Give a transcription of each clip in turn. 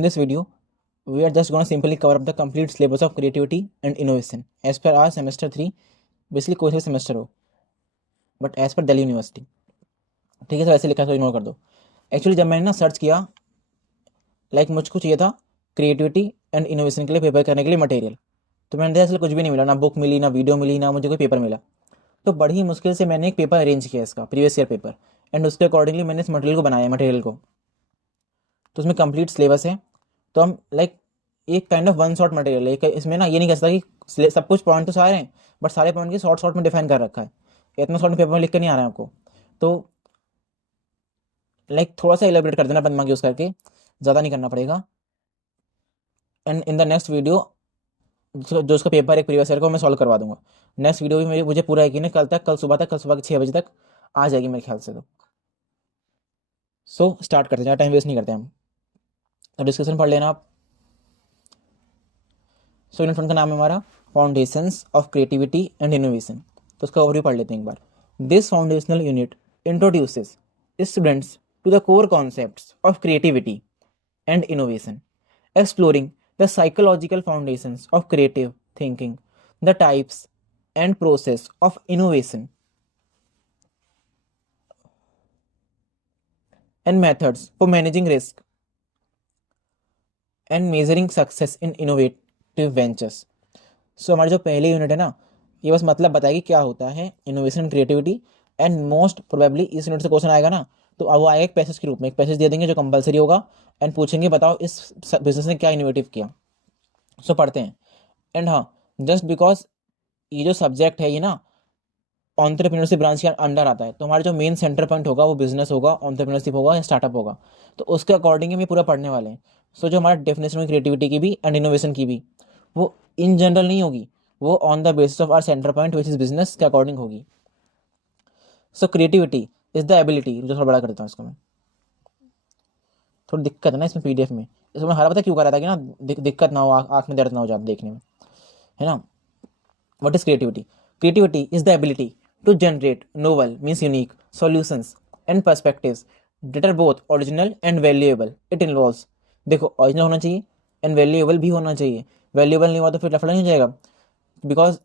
in this video, we are just going to simply cover up the complete syllabus of creativity and innovation as per our semester 3, basically कोई सा semester हो, but as per Delhi University. ठीक है sir, ऐसे लिखा है तो ignore कर दो. एक्चुअली जब मैंने ना सर्च किया, मुझको चाहिए था क्रिएटिविटी एंड इनोवेशन के लिए पेपर करने के लिए मटेरियल, तो मैंने देखा कुछ भी नहीं मिला, ना बुक मिली, ना वीडियो मिली, ना मुझे कोई पेपर मिला. तो बड़ी ही मुश्किल से मैंने एक पेपर अरेंज किया इसका, प्रीवियस ईयर पेपर, एंड उसके अकॉर्डिंगली मैंने इस मटेरियल को बनाया, मटेरियल को. तो उसमें कंप्लीट सिलेबस है. तो हम एक kind of one shot material है. इसमें ना ये नहीं कह सकता कि सब कुछ पॉइंट तो सारे हैं, बट सारे पॉइंट के शॉर्ट में डिफाइन कर रखा है. इतना शॉर्ट में पेपर में लिख के नहीं आ रहा है आपको. तो थोड़ा सा एलेबरेट कर देना, दिमाग यूज़ करके, ज़्यादा नहीं करना पड़ेगा. And in the next video जो उसका पेपर है प्रीवियस ईयर को मैं सॉल्व करवा दूंगा. नेक्स्ट वीडियो भी मुझे पूरा यकीन है कल सुबह के 6 बजे तक आ जाएगी मेरे ख्याल से. तो सो स्टार्ट करते हैं, टाइम वेस्ट नहीं करते हम. तो डिस्कशन पढ़ लेना आप. सो यूनिट 1 का नाम है हमारा foundations of creativity and innovation. तो उसका ओवरव्यू पढ़ लेते हैं एक बार. This foundational unit introduces students to the core concepts of creativity and innovation, exploring the psychological foundations of creative thinking, the types and process of innovation, and methods for managing risk and measuring success in innovative ventures. So हमारी जो पहली unit है ना, ये बस मतलब बताएगी क्या होता है innovation and creativity. And most probably इस यूनिट से क्वेश्चन आएगा ना, तो अब वो आएगा एक पैसेज के रूप में, एक पैसेज दे देंगे जो कंपलसरी होगा, एंड पूछेंगे बताओ इस बिजनेस ने क्या इनोवेटिव किया. सो पढ़ते हैं. एंड हाँ, जस्ट बिकॉज ये जो सब्जेक्ट है ये ना एंटरप्रेन्योरशिप ब्रांच के अंडर आता है, तो हमारा जो मेन सेंटर पॉइंट होगा वो बिजनेस होगा, एंटरप्रेन्योरशिप होगा या स्टार्टअप होगा. तो उसके अकॉर्डिंग हम ये पूरा पढ़ने वाले हैं. सो जो हमारा डेफिनेशन होगी क्रिएटिविटी की भी एंड इनोवेशन की भी, वो इन जनरल नहीं होगी, वो on the basis of our centre point which is business के अकॉर्डिंग होगी. So creativity is the ability, जो थोड़ा बड़ा कर देता हूँ इसको मैं, थोड़ी दिक्कत है ना इसमें पीडीएफ में. इसमें हरा पता क्यों कर रहा था कि ना दिक्कत ना हो, आँख में दर्द ना हो जाए देखने में, है ना. What is creativity? Creativity is the ability to generate novel means unique solutions and perspectives that are both original and valuable. It involves, देखो ओरिजिनल होना चाहिए एंड वैल्यूएबल भी होना चाहिए. वैल्यूएबल नहीं हुआ तो फिर लफड़ा नहीं हो जाएगा, because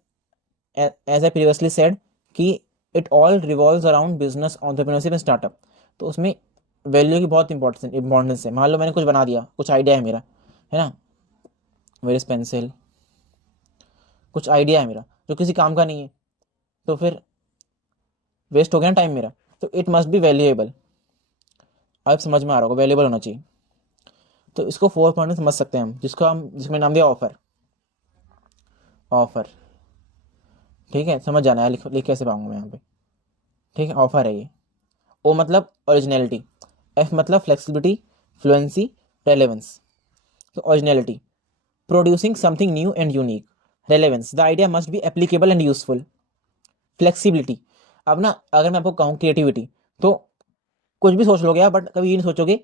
as I previously said कि it all revolves around business, entrepreneurship and startup. तो उसमें वैल्यू की बहुत इंपॉर्टेंस है. मान लो मैंने कुछ बना दिया, कुछ आइडिया है मेरा, है ना, वेयर इज पेंसिल, कुछ आइडिया है मेरा जो किसी काम का नहीं है, तो फिर वेस्ट हो गया ना टाइम मेरा. तो इट मस्ट बी वैल्यूएबल. आप समझ में आ रहा होगा, वैल्यूएबल होना चाहिए. तो इसको 4 पॉइंट में समझ सकते हैं हम, जिसमें नाम दिया ऑफर. ऑफर ठीक है, समझ जाना है, लिख कैसे पाऊंगा मैं यहाँ पे. ठीक है, ऑफर है ये. ओ मतलब ओरिजिनलिटी, एफ मतलब फ्लेक्सिबिलिटी, फ्लुएंसी, रेलेवेंस. तो originality, producing something new and unique. Relevance, the idea must be applicable and useful. Flexibility, अब ना अगर मैं आपको कहूँ क्रिएटिविटी, तो कुछ भी सोच लोगे आप, बट कभी ये नहीं सोचोगे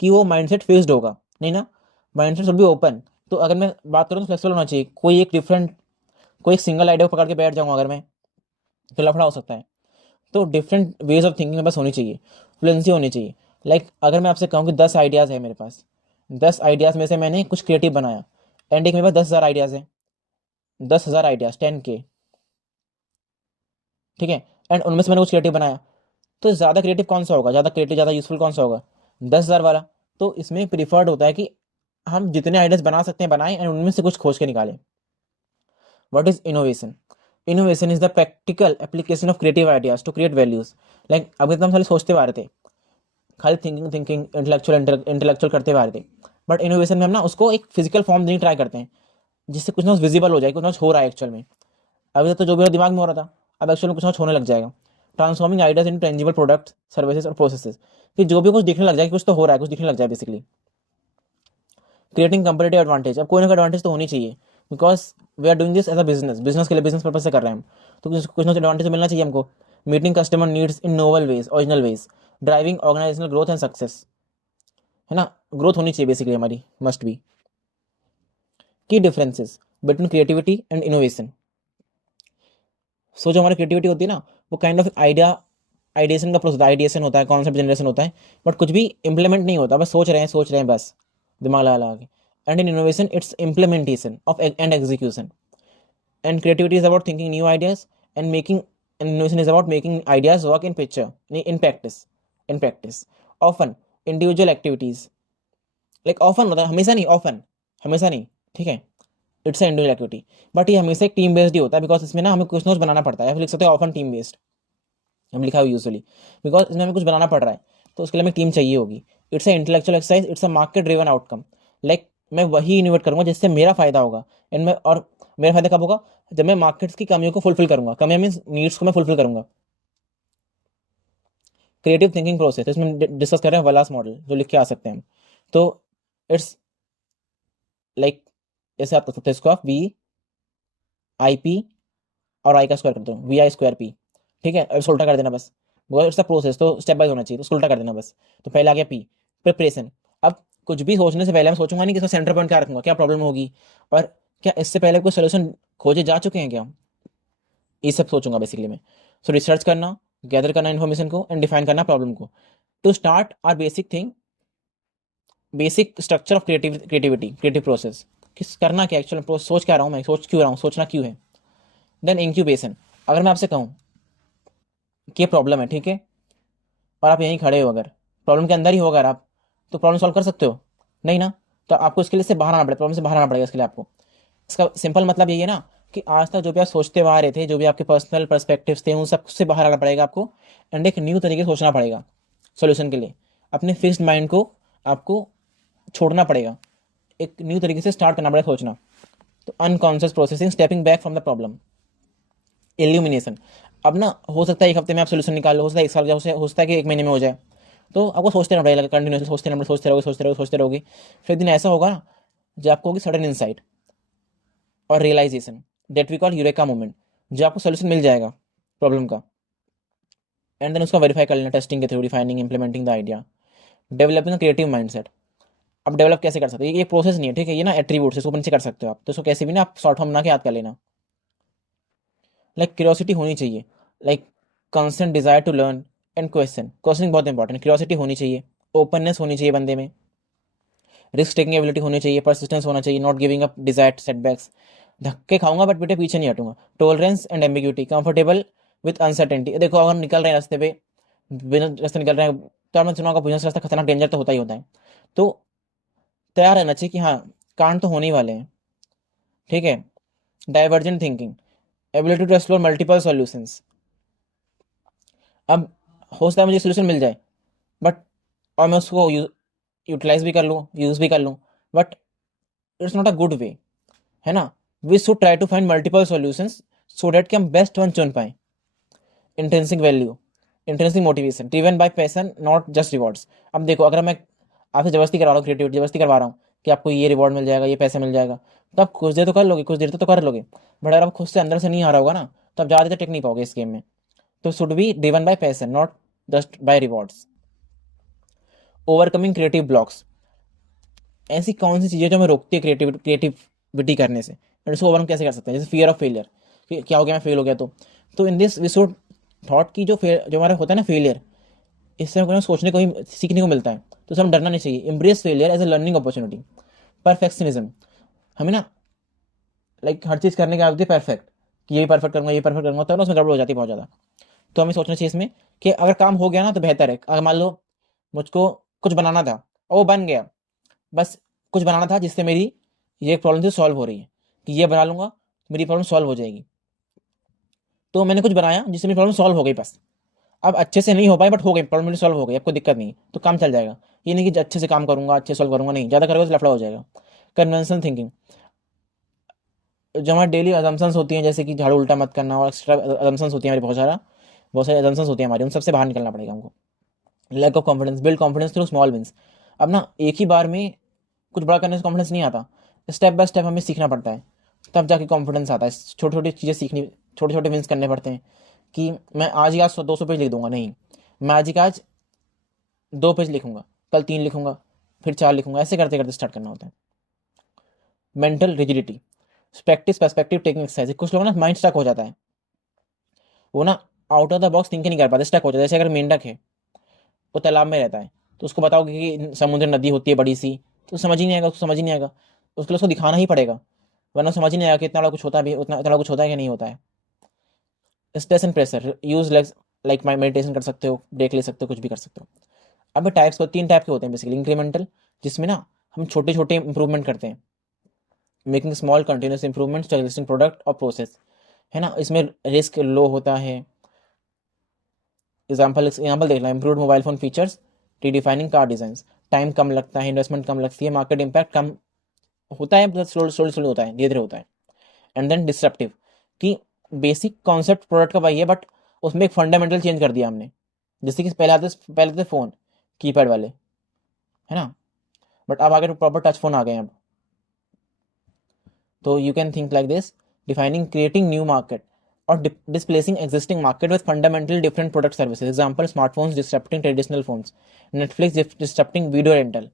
कि वो माइंडसेट फिक्स्ड होगा, नहीं ना, माइंडसेट शुड बी ओपन. तो अगर मैं बात करूँ तो फ्लेक्सिबल होना चाहिए. कोई एक सिंगल आइडिया को पकड़ के बैठ जाऊँगा अगर मैं, तो लफड़ा हो सकता है. तो डिफरेंट वेज ऑफ थिंकिंग मेरे पास होनी चाहिए, फ्लुएंसी होनी चाहिए. अगर मैं आपसे कहूँ कि 10 आइडियाज़ है मेरे पास, 10 आइडियाज़ में से मैंने कुछ क्रिएटिव बनाया, एंड एक मेरे पास 10,000 आइडियाज़ है, 10,000 आइडियाज़ 10K, ठीक है, एंड उनमें से मैंने कुछ क्रिएटिव बनाया, तो ज़्यादा क्रिएटिव कौन सा होगा, ज़्यादा क्रिएटिव ज़्यादा यूजफुल कौन सा होगा? 10,000 वाला. तो इसमें प्रीफर्ड होता है कि हम जितने आइडियाज़ बना सकते हैं बनाएं, एंड उनमें से कुछ खोज के निकालें. What is innovation? Innovation is the practical application of creative ideas to create values. अभी तो हम खाली सोचते हुए आ रहे थे, खाली थिंकिंग इंटेलेक्चुअल करते हुए आ रहे थे, बट इनोवेशन में हम ना उसको एक फिजिकल फॉर्म देने ट्राई करते हैं, जिससे कुछ ना कुछ विजिबल हो जाए, कुछ ना कुछ हो रहा है एक्चुअल में. अभी तो जो मेरे दिमाग में हो रहा था, अब एक्चुअल में कुछ ना कुछ होने लग जाएगा. Transforming ideas in tangible product, services और प्रोसेसेस, कि जो भी कुछ दिखने लग जाए, कुछ तो हो रहा है, कुछ दिखने लग जाए बेसिकली. क्रिएटिंग कंपेटिटिव एडवांटेज, अब कोई ना कोई एडवांटेज तो होनी चाहिए, because we are doing this as a business के लिए, बिजनेस पर्पज से कर रहे हैं हम, तो कुछ ना कुछ एडवांटेज तो मिलना चाहिए हमको. Meeting customer needs in novel ways, original ways, driving organisational growth and success, है ना, ग्रोथ होनी चाहिए बेसिकली हमारी, must be. Key differences between creativity and innovation. So जो हमारी क्रिएटिविटी होती है ना, वो काइंड ऑफ आइडिएशन का प्रोसेस होता है, आइडिएशन होता है, कॉन्सेप्ट जनरेशन होता है, बट कुछ भी इंप्लीमेंट नहीं होता, बस सोच रहे हैं बस. दिमाग लगा लगा के. And in innovation, it's implementation of and execution. And creativity is about thinking new ideas and making. And innovation is about making ideas work in picture in practice. In practice, often individual activities. Like often होता है, हमेशा नहीं, often, हमेशा नहीं. ठीक है, it's individual activity. But ये हमेशा एक टीम बेस्ड ही होता है, बिकॉज इसमें ना हमें कुछ ना कुछ बनाना पड़ता है. या फिर लिख सकते हैं ऑफन टीम बेस्ड, हम लिखा हुआ यूजुअली, बिकॉज इसमें हमें कुछ बनाना पड़ रहा है, तो उसके लिए हमें टीम चाहिए होगी. It's a intellectual exercise, it's a market driven outcome. Like मैं वही इनोवेट करूंगा जिससे मेरा फायदा होगा. एंड मैं, और मेरा फायदा कब होगा, जब मैं मार्केट्स की कमियों को फुलफिल करूंगा. कमियां मीन्स नीड्स को मैं फुलफिल करूंगा. क्रिएटिव थिंकिंग प्रोसेस, इसमें डिस्कस कर रहे हैं वलास मॉडल, जो लिख के आ सकते हैं हम. तो इट्स लाइक, जैसे आप कर सकते हैं इसको, आप वी आई पी और आई का स्क्वायर कर दो, वी आई स्क्वायर पी. ठीक है, अब इसको उल्टा कर देना बस. इट्स अ प्रोसेस, तो स्टेप बाइज होना चाहिए, तो उसको उल्टा कर देना बस. तो पहले आ गया पी, प्रिपरेशन. अब कुछ भी सोचने से पहले मैं सोचूंगा नहीं कि इसका सेंटर पॉइंट क्या रखूंगा, क्या प्रॉब्लम होगी, और क्या इससे पहले कोई सोल्यूशन खोजे जा चुके हैं क्या, ये सब सोचूंगा बेसिकली मैं. सो रिसर्च करना, गैदर करना इन्फॉर्मेशन को, एंड डिफाइन करना प्रॉब्लम को. To start our basic thing, basic structure of creativity, creative process. किस करना क्या एक्चुअल, सोच क्या रहा हूँ मैं, सोच क्यों रहा हूँ, सोचना क्यों है. Then incubation. अगर मैं आपसे कहूँ कि प्रॉब्लम है, ठीक है, और आप यहीं खड़े हो, अगर प्रॉब्लम के अंदर ही हो अगर आप, तो प्रॉब्लम सॉल्व कर सकते हो नहीं ना. तो आपको इसके लिए से बाहर आना पड़ेगा, प्रॉब्लम से बाहर आना पड़ेगा इसके लिए आपको. इसका सिंपल मतलब यही है ना कि आज तक जो भी आप सोचते हुए आ रहे थे, जो भी आपके पर्सनल पर्सपेक्टिव्स थे, उन सब से बाहर आना पड़ेगा आपको. एंड एक न्यू तरीके से सोचना पड़ेगा सोल्यूशन के लिए. अपने फिक्स्ड माइंड को आपको छोड़ना पड़ेगा, एक न्यू तरीके से स्टार्ट करना पड़ेगा सोचना. तो unconscious processing, stepping back from the problem. Illumination. अब ना हो सकता है एक हफ्ते में आप सोल्यूशन निकाल लो, हो सकता है एक साल का, हो सकता है कि एक महीने में हो जाए. तो आपको सोचते रहना पड़ेगा, कंटिन्यूसली सोचते रहना, सोचते रहोगे, सोचते रहोगे, सोचते रहोगे. फिर एक दिन ऐसा होगा ना, जो आपको होगी सडन इंसाइट और realisation, that we call eureka moment, जो आपको सोल्यूशन मिल जाएगा प्रॉब्लम का. एंड देन उसका वेरीफाई कर लेना टेस्टिंग के through, defining, implementing the idea, developing a creative mindset. अब डेवलप कैसे कर सकते हैं, ये प्रोसेस नहीं है, ठीक है, ये ना एट्रीब्यूट से ऊपर नीचे कर सकते हो आप. तो इसको कैसे भी ना आप शॉर्ट फॉर्म बना के याद कर लेना. लाइक क्यूरियोसिटी होनी चाहिए, like constant desire to learn and questioning बहुत इंपॉर्टेंट. क्यूरियोसिटी होनी चाहिए, ओपननेस होनी चाहिए बंदे में, रिस्क टेकिंग एबिलिटी होनी चाहिए, परसिस्टेंस होना चाहिए, not giving up desired setbacks. धक्के खाऊंगा बट बेटे पीछे नहीं हटूंगा. Tolerance and ambiguity, comfortable with uncertainty. देखो अगर निकल रहे हैं रास्ते पे, बिजनेस रास्ते निकल रहे हैं, तो आपने सुना होगा बिजनेस रास्ता खतरनाक, डेंजर तो होता ही होता है. तो तैयार रहना चाहिए कि हाँ, कांड तो होने ही वाले हैं. ठीक है. Divergent thinking, ability to explore multiple solutions. अब हो सकता है मुझे सोल्यूशन मिल जाए, बट और मैं उसको यूटिलाइज भी कर लूँ, यूज़ भी कर लूँ, but it's not a good way, है ना. We should try to find multiple solutions so that कि हम बेस्ट वन चुन पाएं. Intrinsic value, intrinsic motivation, driven by passion not just rewards. अब देखो अगर मैं आपसे जबरदस्ती करवा रहा हूँ, क्रिएटिविटी जबरदस्ती करवा रहा हूँ कि आपको ये रिवॉर्ड मिल जाएगा, ये पैसा मिल जाएगा, तो आप कुछ देर तो कर लोगे, कुछ देर तो कर लोगे, बट अगर आप खुद से अंदर से नहीं आ रहा होगा ना, तो आप ज़्यादा देर टिक नहीं पाओगे इस गेम में. तो should be driven by passion not just by rewards. Overcoming creative blocks. ऐसी कौन सी चीज़ें जो हमें रोकती है क्रिएटिविटी करने से, और इसको ओवरकम कैसे कर सकते हैं. जैसे फियर ऑफ फेलियर, कि क्या हो गया, मैं फेल हो गया, तो in this we should thought की जो हमारा होता है ना फेलियर, इससे हमें सोचने को ही सीखने को मिलता है, तो उससे हम डरना नहीं चाहिए. Embrace failure as a learning opportunity. Perfectionism, हमें ना लाइक हर चीज़ करने की आदत है परफेक्ट, कि ये परफेक्ट करूँगा, ये परफेक्ट करूँगा, तो ना उसमें गड़बड़ हो जाती है बहुत ज़्यादा. तो हमें सोचना चाहिए इसमें कि अगर काम हो गया ना तो बेहतर है. अगर मान लो मुझको कुछ बनाना था और वो बन गया, बस कुछ बनाना था जिससे मेरी ये प्रॉब्लम थी सॉल्व हो रही है, कि ये बना लूँगा मेरी प्रॉब्लम सॉल्व हो जाएगी. तो मैंने कुछ बनाया जिससे मेरी प्रॉब्लम सॉल्व हो गई बस. अब अच्छे से नहीं हो पाई बट हो गई, प्रॉब्लम मेरी सॉल्व हो गई, अब कोई दिक्कत नहीं, तो काम चल जाएगा. ये नहीं कि अच्छे से काम करूंगा, अच्छे सॉल्व करूंगा, नहीं, ज़्यादा करोगे तो लफड़ा हो जाएगा. कन्वेंशनल थिंकिंग, जो हमारी डेली अजम्पशंस होती हैं, जैसे कि झाड़ू उल्टा मत करना, और एक्स्ट्रा अजम्पशंस होती हैं हमारी, बहुत सारी अजम्पशंस होती हैं हमारी, उन सबसे बाहर निकलना पड़ेगा हमको. Lack of confidence, build confidence through small wins. अब ना एक ही बार में कुछ बड़ा करने से कॉन्फिडेंस नहीं आता, स्टेप बाय स्टेप हमें सीखना पड़ता है, तब जाके कॉन्फिडेंस आता है. छोटी छोटी चीज़ें सीखनी, छोटे छोटे विंस करने पड़ते हैं. कि मैं आज ही आज 200 पेज लिख दूंगा, नहीं, मैं आज ही आज 2 पेज लिखूंगा, कल 3 लिखूंगा, फिर 4 लिखूंगा, ऐसे करते करते स्टार्ट करना होता है. Mental rigidity, practice perspective taking exercise. कुछ लोग ना माइंड स्टक हो जाता है, वो ना out of the box think नहीं कर पाते, स्टक हो जाता है. जैसे अगर मेंढक है, वो तालाब में रहता है, तो उसको बताओगे कि समुद्र नदी होती है बड़ी सी, तो समझ ही नहीं आएगा, उसको समझ ही नहीं आएगा, उसके लिए उसको दिखाना ही पड़ेगा, वरना समझ ही नहीं आएगा कि इतना बड़ा कुछ होता भी, उतना इतना बड़ा कुछ होता है कि नहीं होता है। Stress and pressure, use like meditation कर सकते हो, ब्रेक ले सकते हो, कुछ भी कर सकते हो। अब टाइप्स को 3 टाइप के होते हैं बेसिकली। इंक्रीमेंटल, जिसमें ना हम छोटे छोटे इंप्रूवमेंट करते हैं, making small continuous improvements to existing product और प्रोसेस, है ना। इसमें रिस्क लो होता है। एग्जाम्पल देख लो, improve mobile phone features, redefining car design, time कम लगता है, इन्वेस्टमेंट कम लगती है, मार्केट इंपैक्ट कम होता है, मतलब स्लो स्लो होता है, धीरे धीरे होता है। एंड देन डिस्ट्रप्टिव, कि बेसिक कॉन्सेप्ट प्रोडक्ट का वही है, बट उसमें एक फंडामेंटल चेंज कर दिया हमने। जैसे कि पहले थे फोन कीपैड वाले, है ना, बट अब आगे प्रॉपर टच फोन आ गए हैं अब। तो you can think like this, defining creating new market और displacing existing market with fundamental different product services. Example smartphones disturbing traditional phones, Netflix disturbing video rental,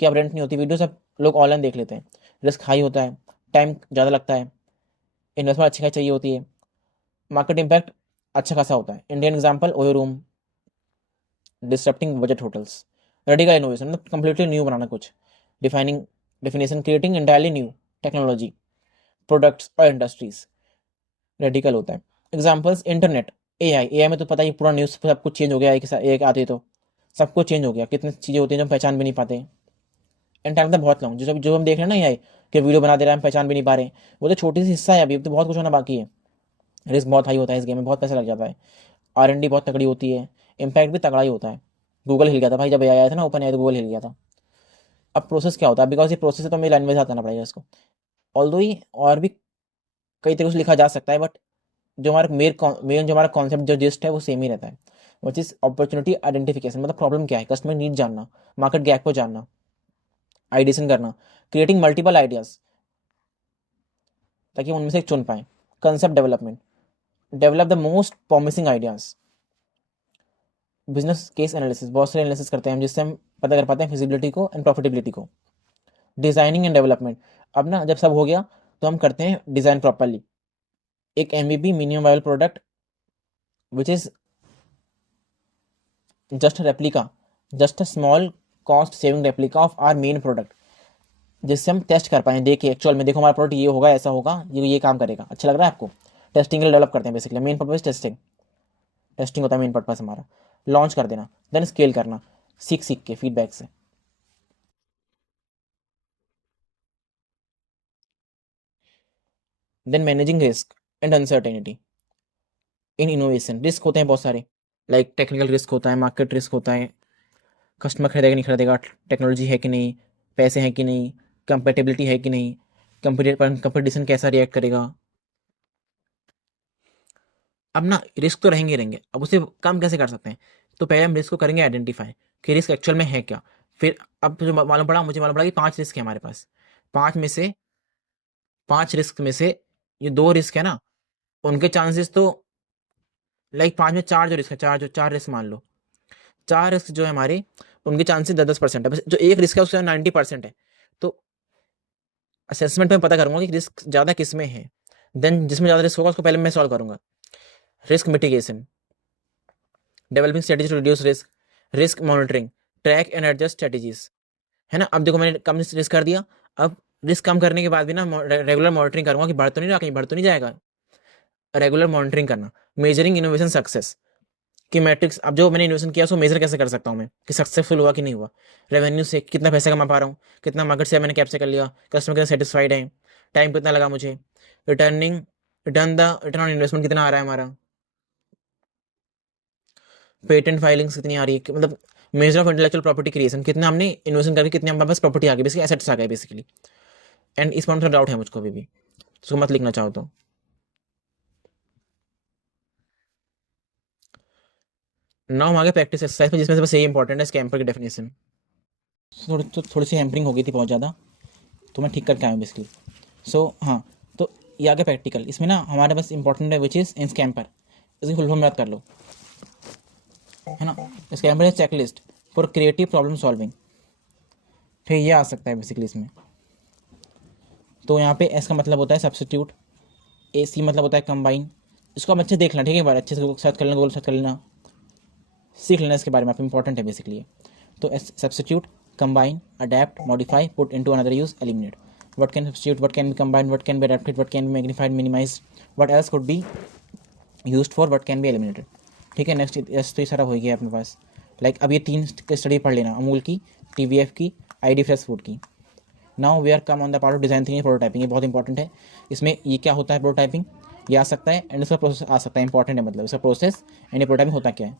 कि अब रेंट नहीं होती वीडियो, सब लोग ऑनलाइन देख लेते हैं, रिस्क हाई होता है, टाइम ज़्यादा लगता है, इन्वेस्टमेंट अच्छी खासी चाहिए होती है, मार्केट इंपैक्ट अच्छा खासा होता है। Indian example OYO room, disturbing budget hotels. Radical innovation, मतलब कंप्लीटली न्यू बनाना कुछ, defining definition creating entirely new technology, products और इंडस्ट्रीज, रेडिकल होता है। एग्जाम्पल्स इंटरनेट, एआई में तो पता ही पूरा न्यूज़ सब कुछ चेंज हो गया, एक आते तो सब कुछ चेंज हो गया, कितनी चीज़ें होती हैं जो हम पहचान भी नहीं पाते। एंड टाइम तो बहुत लॉन्ग, जो हम देख रहे हैं ना एआई कि वीडियो बना दे रहा है, हम पहचान भी नहीं पा रहे, वो तो छोटी सी हिस्सा है, अभी तो बहुत कुछ होना बाकी है। रिस्क बहुत हाई होता है इस गेम में, बहुत पैसा लग जाता है, R&D बहुत तगड़ी होती है, इम्पैक्ट भी तगड़ा ही होता है। गूगल हिल गया था भाई, जब एआई आया था ना, ओपन एआई, तो गूगल हिल गया था। अब प्रोसेस क्या होता है, बिकॉज ये प्रोसेस है तो हमें लैंग्वेज आना पड़ेगा इसको। ऑल्दो ये और भी कई तरीके से लिखा जा सकता है, बट जो हमारा मेन जो हमारा कॉन्सेप्ट जो जिस्ट है वो सेम ही रहता है, विच इज अपॉर्चुनिटी आइडेंटिफिकेशन, मतलब प्रॉब्लम क्या है, कस्टमर नीड जानना, मार्केट गैप को जानना, आइडिएशन करना, क्रिएटिंग मल्टीपल आइडियाज ताकि हम उनमें से एक चुन पाए, concept development, develop the most promising ideas, business case analysis, बहुत सारे एनालिसिस करते हैं हम, जिससे हम पता कर पाते हैं फिजिबिलिटी को एंड प्रॉफिटेबिलिटी को। डिजाइनिंग एंड डेवलपमेंट, अब ना जब सब हो गया तो हम करते हैं डिजाइन प्रॉपरली, एक MVP minimum viable product which is just replica, just a small cost saving replica of our main product, जिससे हम टेस्ट कर पाए, देखिए एक्चुअल में देखो हमारा प्रोडक्ट ये होगा, ऐसा होगा, ये काम करेगा, अच्छा लग रहा है आपको। टेस्टिंग के लिए डेवलप करते हैं basically, main purpose testing, testing होता है मेन पर्पज हमारा। लॉन्च कर देना, देन स्केल करना, सीख सीख के फीडबैक से। Then managing risk and uncertainty in innovation, risk होते हैं बहुत सारे, लाइक टेक्निकल रिस्क होता है, मार्केट रिस्क होता है, कस्टमर खरीदेगा नहीं खरीदेगा, टेक्नोलॉजी है कि नहीं, पैसे हैं कि नहीं, कंपेटेबिलिटी है कि नहीं, कंपटीशन कैसा रिएक्ट करेगा। अब ना रिस्क तो रहेंगे ही रहेंगे, अब उसे कम कैसे कर सकते हैं, तो पहले हम रिस्क को करेंगे आइडेंटिफाई कि रिस्क एक्चुअल में है क्या। फिर अब जो मुझे मालूम पड़ा कि 5 रिस्क है हमारे पास, पांच में से 5 रिस्क में से ये 2 रिस्क है ना, उनके चांसेस तो लाइक 5 में 4 जो रिस्क है, 4 रिस्क मान लो, 4 रिस्क जो है हमारे, उनके चांसेस 10-10% है, बस जो एक रिस्क है उसका 90% है। तो असेसमेंट में पता करूंगा कि रिस्क ज़्यादा किस में है, देन जिसमें ज़्यादा रिस्क होगा उसको पहले मैं सॉल्व करूंगा। Risk mitigation, developing strategy to reduce risk, risk monitoring, track and adjust strategies, है ना। अब देखो मैंने कम रिस्क कर दिया, अब रिस्क कम करने के बाद भी ना रेगुलर मॉनिटरिंग करूंगा कि बढ़ तो नहीं रहा, कहीं बढ़ तो नहीं जाएगा, रेगुलर मॉनिटरिंग करना। मेजरिंग इनोवेशन सक्सेस, कि मैट्रिक्स, अब जो मैंने इन्वेस्टमेंट किया उसको मेजर कैसे कर सकता हूँ मैं कि सक्सेसफुल हुआ कि नहीं हुआ, रेवेन्यू से कितना पैसा कमा पा रहा हूँ, कितना मार्केट से मैंने कैप्चर कर लिया, कस्टमर कितना सेटिस्फाइड है, टाइम कितना लगा मुझे, रिटर्न ऑन इन्वेस्टमेंट कितना आ रहा है हमारा, पेटेंट फाइलिंग्स कितनी आ रही है, मतलब measure of intellectual property creation, कितना हमने इन्वेस्टमेंट करके कितने हमारे पास प्रॉपर्टी आ गई, बेसिकली एसेट्स आ गए बेसिकली। एंड इस पॉइंट पर डाउट है मुझको अभी भी, उसको मत लिखना चाहो तो। ना हम आगे प्रैक्टिस एक्सरसाइज में, जिसमें से बस यही इंपॉर्टेंट है स्कैम्पर की डेफिनेशन, थोड़ी सी हैम्परिंग हो गई थी बहुत ज़्यादा, तो मैं ठीक करके आया हूँ बेसिकली। सो हाँ, तो ये आगे प्रैक्टिकल, इसमें ना हमारे पास इंपॉर्टेंट है विच इज़ इन स्कैम्पर, इसकी फुल फॉर्म याद कर लो, है ना। स्कैम्पर है checklist for creative problem solving, फिर ये आ सकता है बेसिकली इसमें। तो यहाँ पे एस का मतलब होता है सब्सटीट्यूट, AC मतलब होता है कंबाइन, इसको आप अच्छे देख लेना, ठीक है, बार अच्छे से सर्च कर लेना, गूगल सर्च कर लेना, सीख लेना इसके बारे में, आप इंपॉर्टेंट है बेसिकली। तो substitute, combine, adapt, modify, put into another use, eliminate. What can substitute, what can be combined, what can be adapted, what can be magnified, minimized, what else could be used for, what can be eliminated. ठीक है, next yes तो ये सारा हो गया अपने पास. Like अब ये 3 स्टडी पढ़ लेना, अमूल की, TVF की, ID फ्रेश फूड की. Now we are come on the part of design thinking, prototyping. ये बहुत इंपॉर्टेंट है. इसमें ये क्या होता है प्रोटोटाइपिंग, ये आ सकता है एंड इसका प्रोसेस आ सकता है. इंपॉर्टेंट है मतलब इसका प्रोसेस एंड ये प्रोटोटाइपिंग होता क्या है,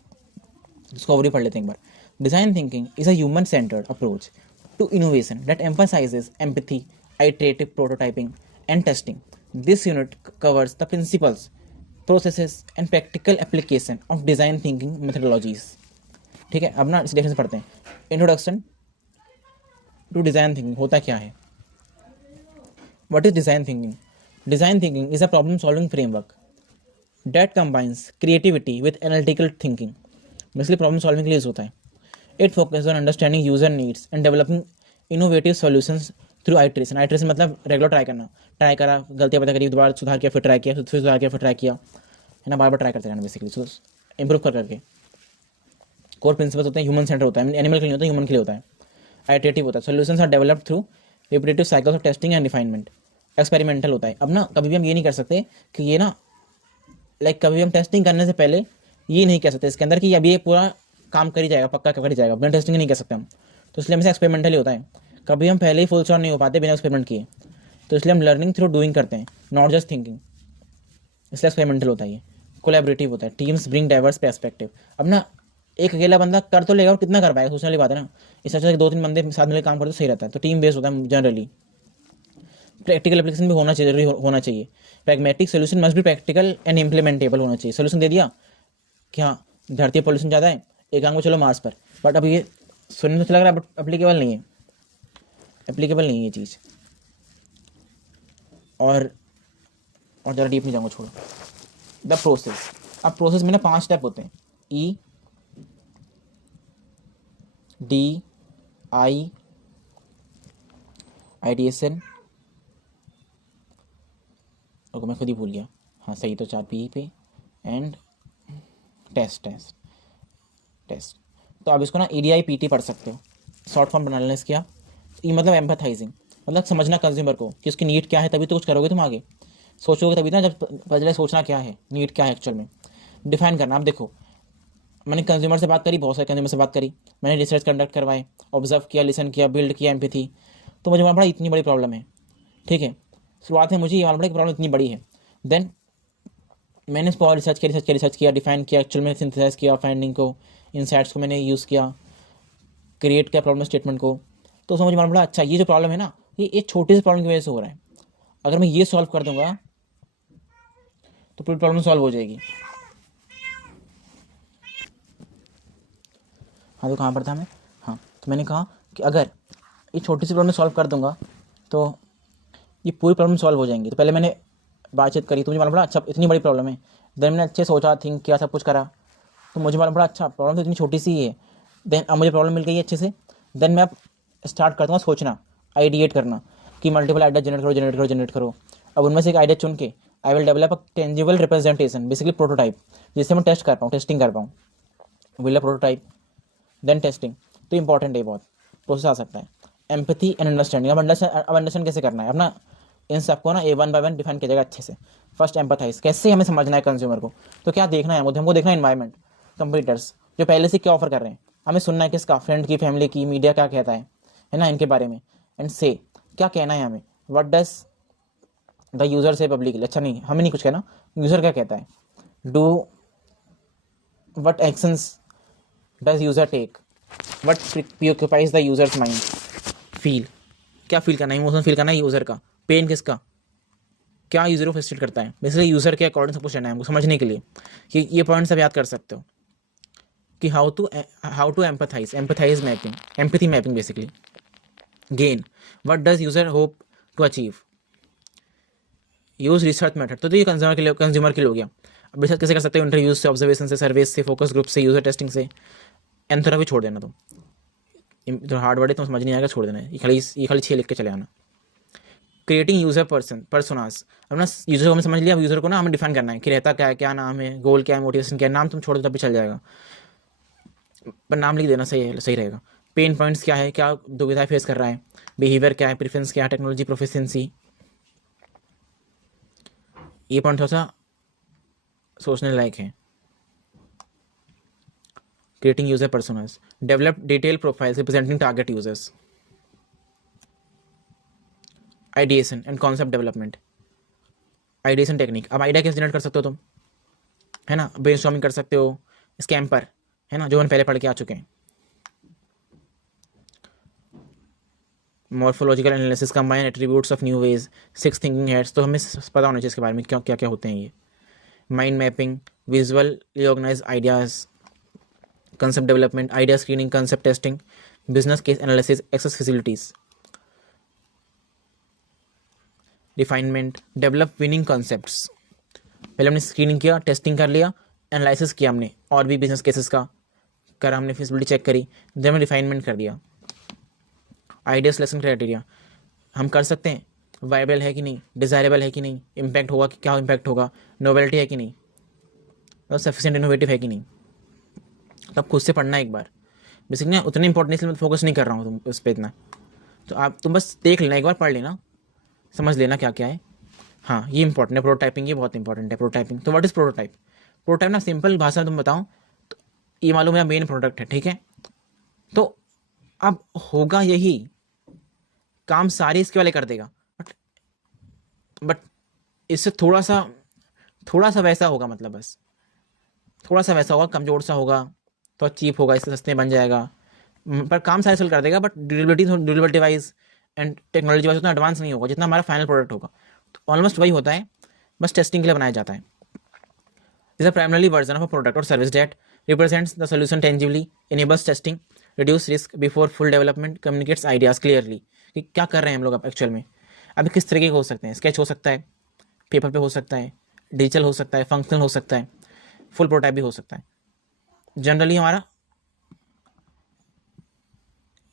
इसको ओवरव्यू पढ़ लेते हैं एक बार. Design thinking is a human centred approach to innovation that emphasises empathy, iterative prototyping and testing. This unit covers the principles, processes and practical application of design thinking methodologies. ठीक है, अब ना इस डेफिनेशन पढ़ते हैं. इंट्रोडक्शन टू डिज़ाइन थिंकिंग होता क्या है. What is design thinking. Design thinking is a problem solving framework that combines creativity with analytical thinking. Basically problem solving के लिए होता है. It focus on understanding user needs and developing innovative solutions through iteration. Iteration मतलब regular try करना, try करा, गलतियाँ पता करी, दोबारा सुधार किया, फिर ट्राई किया, फिर सुधार किया, फिर ट्राई किया, है ना, बार बार ट्राई करते रहना बेसिकली, सो इंप्रूव कर करके. कोर प्रिंसिपल्स होते हैं, ह्यूमन सेंटर होता है, एनिमल के लिए होता है, ह्यूमन के लिए होता है. आइट्रेटिव होता है, solutions are developed through repetitive cycles of testing and refinement. Experimental होता है. अब ना कभी भी हम ये नहीं कर सकते कि ये ना लाइक कभी भी हम टेस्टिंग करने से पहले ये नहीं कह सकते इसके अंदर कि अब ये पूरा काम कर ही जाएगा, पक्का कर ही जाएगा, बिना टेस्टिंग नहीं कर सकते हम. तो इसलिए हमेशा एक्सपेरिमेंटल ही होता है. कभी हम पहले ही फुल शॉट नहीं हो पाते बिना एक्सपेरिमेंट किए, तो इसलिए हम लर्निंग थ्रू डूइंग करते हैं, नॉट जस्ट थिंकिंग. इसलिए एक्सपेरिमेंटल होता है. ये कोलैबोरेटिव होता है. Teams bring diverse perspective. अब ना एक अकेला बंदा कर तो लेगा और कितना कर पाएगा, सोचने वाली बात है ना. इस अच्छा 2-3 बंदे साथ मिलकर काम करते तो सही रहता है. तो टीम बेस्ड होता है जनरली. प्रैक्टिकल एप्लीकेशन भी होना चाहिए, जरूरी होना चाहिए. प्रैग्मेटिक सोल्यूशन मस्ट भी प्रैक्टिकल एंड इम्प्लीमेंटेबल होना चाहिए. सोल्यूशन दे दिया कि हाँ धरती पोल्यूशन ज़्यादा है, एक आंग को चलो मार्स पर, बट अब ये सुनने तो लग रहा है बट एप्लीकेबल नहीं है, एप्लीकेबल नहीं है ये चीज़. और ज़रा डीप नहीं जाऊँगा, छोड़ो. The process. अब प्रोसेस में ना 5 स्टेप होते हैं. E D I ideation. Okay मैं खुद ही भूल गया, हाँ सही तो 4 P पे एंड टेस्ट. तो आप इसको ना EDI-PT पढ़ सकते हो, शॉर्ट फॉर्म बना लेना इसकी आप. ये मतलब एम्पैथाइजिंग, मतलब समझना कंज्यूमर को कि उसकी नीड क्या है, तभी तो कुछ करोगे तुम आगे. सोचोगे तभी ना, जब पहले सोचना क्या है, नीड क्या है एक्चुअल में, डिफाइन करना. आप देखो मैंने कंज्यूमर से बात करी, बहुत सारे कंज्यूमर से बात करी, मैंने रिसर्च कंडक्ट करवाए, ऑब्जर्व किया, लिसन किया, बिल्ड किया एम्पैथी. तो मुझे मालूम पड़ा इतनी बड़ी प्रॉब्लम है. ठीक है, शुरुआत में मुझे ये मालूम पड़ा कि प्रॉब्लम इतनी बड़ी है. देन मैंने इस पर रिसर्च किया, डिफाइन किया, एक्चुअल में सिंथेसाइज किया फाइंडिंग को, इनसाइट्स को मैंने यूज़ किया, क्रिएट किया प्रॉब्लम स्टेटमेंट को. तो समझ मालूम पड़ा अच्छा ये जो प्रॉब्लम है ना, ये एक छोटी सी प्रॉब्लम की वजह से हो रहा है. अगर मैं ये सॉल्व कर दूंगा तो पूरी प्रॉब्लम सॉल्व हो जाएगी. हाँ तो कहाँ पर था मैं, हाँ तो मैंने कहा कि अगर ये छोटी सी प्रॉब्लम सॉल्व कर दूंगा तो ये पूरी प्रॉब्लम सॉल्व हो जाएंगी. तो पहले मैंने बातचीत करी तो मुझे मालूम पड़ा अच्छा इतनी बड़ी प्रॉब्लम है. देन मैंने अच्छे सोचा, थिंक किया, सब कुछ करा, तो मुझे मालूम पड़ा अच्छा प्रॉब्लम तो इतनी छोटी सी ही है. देन अब मुझे प्रॉब्लम मिल गई अच्छे से. देन मैं अब स्टार्ट करता हूँ सोचना, आइडिएट करना कि मल्टीपल आइडिया जनरेट करो. अब उनमें से एक आइडिया चुन के I will develop a tangible representation, basically prototype, जिससे मैं टेस्ट कर पाऊँ, टेस्टिंग कर पाऊँ. Will a prototype then testing. तो इंपॉर्टेंट है बहुत, प्रोसेस आ सकता है. Empathy and understanding. अब अंडरस्टैंड कैसे करना है, अपना इन सबको ना A1 by 1 डिफाइन किया जाएगा अच्छे से. फर्स्ट एम्पैथाइज, कैसे हमें समझना है कंज्यूमर को. तो क्या देखना है मुझे, हमको देखना है इन्वायरमेंट, कंपीटर्स जो पहले से क्या ऑफर कर रहे हैं, हमें सुनना है किसका, फ्रेंड की, फैमिली की, मीडिया क्या कहता है ना इनके बारे में. एंड से क्या कहना है हमें, व्हाट डज द यूजर से पब्लिकली. अच्छा नहीं, हमें नहीं कुछ कहना, यूजर क्या कहता है. Do what actions does user take, what preoccupies the users mind. Feel, क्या फील करना है, इमोशन फील करना है यूजर का, पेन किसका, क्या यूजर को फ्रस्ट्रेट करता है. बेसिकली यूजर के अकॉर्डिंग सब कुछ लेना है हमको समझने के लिए. कि ये पॉइंट्स आप याद कर सकते हो कि how to empathise mapping, empathy mapping basically. Gain, what does user hope to achieve. Use research method, तो ये कंज्यूमर के लिए हो गया. अब रिसर्च कैसे कर सकते हो, इंटरव्यूज से, ऑब्जर्वेशन से, सर्वे से, फोकस ग्रुप से, यूजर टेस्टिंग से. एंथोरा भी छोड़ देना तुम, तो हार्ड वर्ड है तुम समझ नहीं आएगा, छोड़ देना है. ये खाली 6 लिख के चले आना. Creating user personas. अब ना यूजर को हमने समझ लिया, अब यूजर को ना हमें डिफाइन करना है कि रहता क्या है, क्या नाम है, गोल क्या है, मोटिवेशन क्या है. नाम तुम छोड़ दो तब भी चल जाएगा, पर नाम लिख देना सही रहेगा. पेन पॉइंट्स क्या है, क्या दुविधा फेस कर रहा है, बिहेवियर क्या है, प्रेफरेंस क्या है, टेक्नोलॉजी प्रोफिशिएंसी। ये पॉइंट थोड़ा सा सोचने लायक है। Creating user personas, develop detail profiles representing target users, ideation and concept development, ideation technique. अब आइडिया कैसे जनरेट कर सकते हो तुम, है ना, ब्रेनस्टॉर्मिंग कर सकते हो स्कैम पर, है ना, जो हम पहले पढ़ के आ चुके हैं। Morphological analysis, combine attributes of new ways, six thinking heads, तो हमें पता होना चाहिए इसके बारे में क्या क्या क्या होते हैं ये। Mind mapping, visually organise ideas, concept development, idea screening, concept testing, business case analysis, access facilities, refinement, develop winning concepts. पहले हमने स्क्रीनिंग किया, टेस्टिंग कर लिया, एनालिसिस किया हमने और भी बिजनेस केसेस का करा, हमने फिजिबिलिटी चेक करी, जब हमने रिफाइनमेंट कर दिया। आइडिया सिलेक्शन क्राइटेरिया, हम कर सकते हैं वायबल है कि नहीं, डिज़ायरेबल है कि नहीं, इम्पैक्ट होगा कि क्या इम्पैक्ट होगा, नोवेल्टी है कि नहीं, और सफिशिएंट इनोवेटिव है कि नहीं। तब खुद से पढ़ना एक बार, बेसिकली ना उतने इंपॉर्टेंट इसलिए मैं फोकस नहीं कर रहा हूँ तुम उस पर इतना, तो तुम बस देख लेना एक बार, पढ़ लेना, समझ लेना क्या क्या है। हाँ ये इंपॉर्टेंट है, प्रोटोटाइपिंग ये बहुत इंपॉर्टेंट है। प्रोटोटाइपिंग, तो व्हाट इज प्रोटोटाइप? प्रोटोटाइप ना सिंपल भाषा में तुम बताऊँ तो ये मालूम मेरा मेन प्रोडक्ट है, ठीक है, तो अब होगा यही, काम सारे इसके वाले कर देगा, बट इससे थोड़ा सा वैसा होगा, मतलब बस थोड़ा सा वैसा होगा, कमजोर सा होगा, तो चीप होगा, इससे सस्ते बन जाएगा, पर काम सारे सेल कर देगा, but durability wise and technology wise उतना एडवांस नहीं होगा जितना हमारा फाइनल प्रोडक्ट होगा। तो ऑलमोस्ट वही होता है, बस टेस्टिंग के लिए बनाया जाता है। Is a primary version of a product और service that represents the solution tangibly, enables testing, reduce risk before full development, communicates ideas clearly कि क्या कर रहे हैं हम लोग अब एक्चुअल में। अभी किस तरीके के हो सकते हैं, स्केच हो सकता है, पेपर पे हो सकता है, डिजिटल हो सकता है, फंक्शनल हो सकता है, फुल प्रोटोटाइप भी हो सकता है। जनरली हमारा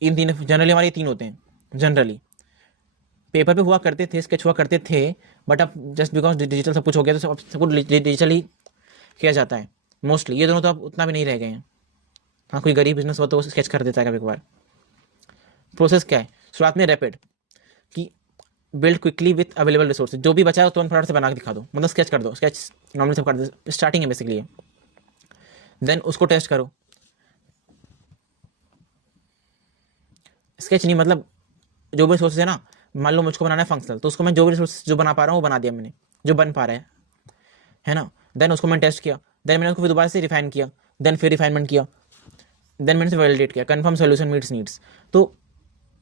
जनरली हमारे तीन होते हैं। जनरली पेपर पे हुआ करते थे, स्केच हुआ करते थे, बट अब जस्ट बिकॉज डिजिटल सब कुछ हो गया तो सब कुछ डिजिटली किया जाता है मोस्टली। ये दोनों तो अब उतना भी नहीं रह गए हैं। हाँ कोई गरीब बिजनेस हो तो स्केच कर देता है कभी कभार। प्रोसेस क्या है, शुरुआत में रैपिड कि build quickly with available resources, जो भी बचा है तुरंत फटाफट से बना के दिखा दो, मतलब स्केच कर दो, स्केच नॉर्मली सब कर दो, स्टार्टिंग है बेसिकली। देन उसको टेस्ट करो, स्केच नहीं मतलब जो भी रिसोर्सेज है ना, मान लो मुझको बनाना है फंक्शनल, तो उसको मैं जो भी रिसोर्स जो बना पा रहा हूँ वो बना दिया मैंने, जो बन पा रहा है ना। देन उसको मैंने टेस्ट किया, देन मैंने उसको फिर दोबारा से रिफाइन किया, देन फिर रिफाइनमेंट किया, देन मैंने वैलिडेट किया, कन्फर्म सोल्यूशन मीट्स नीड्स। तो